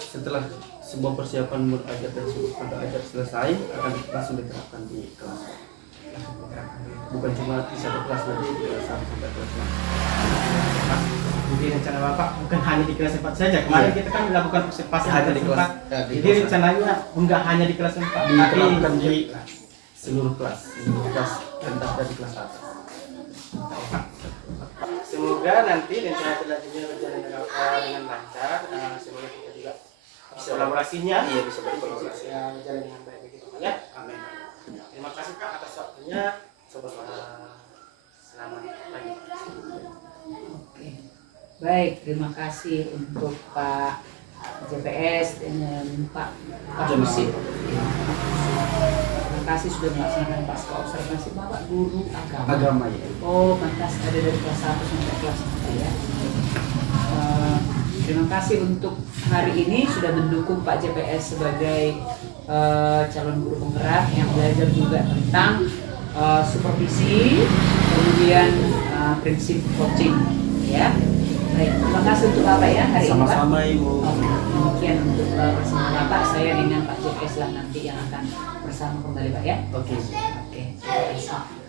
Setelah semua persiapan murid ajar dan anak ajar selesai akan langsung diterapkan di kelas. Bukan cuma di satu kelas, nanti di kelas 1 sampai kelas 6. Jadi rencana Bapak bukan hanya di kelas 4 saja. Kemarin kita kan melakukan observasi Hanya di di kelas 4. kelas, ya, di Jadi kelas rencananya enggak hanya di kelas 4, diterapkan tapi di seluruh kelas rendah dari kelas atas. semoga nanti rencana selanjutnya berjalan dengan lancar. Semoga kita juga bisa kolaborasinya. Iya, bisa berkolaborasi. Bisa berjalan dengan baik begitu Pak ya. Amin. Terima kasih Pak atas waktunya. Selamat pagi. Oke. Baik, terima kasih untuk Pak JPS dengan Pak Yusuf. Terima kasih sudah melaksanakan pasca observasi. Bapak guru agama. Ya. Oh, pantas ada dari kelas 1 sampai kelas 4 ya. Terima kasih untuk hari ini sudah mendukung Pak JPS sebagai calon guru penggerak yang belajar juga tentang supervisi, kemudian prinsip coaching ya. Baik, terima kasih untuk Bapak ya hari Sama-sama ini Pak. Ibu. Demikian untuk bersama Bapak, saya dengan Pak JPS lah nanti yang akan bersama kembali Pak ya. Oke. Oke, terima kasih.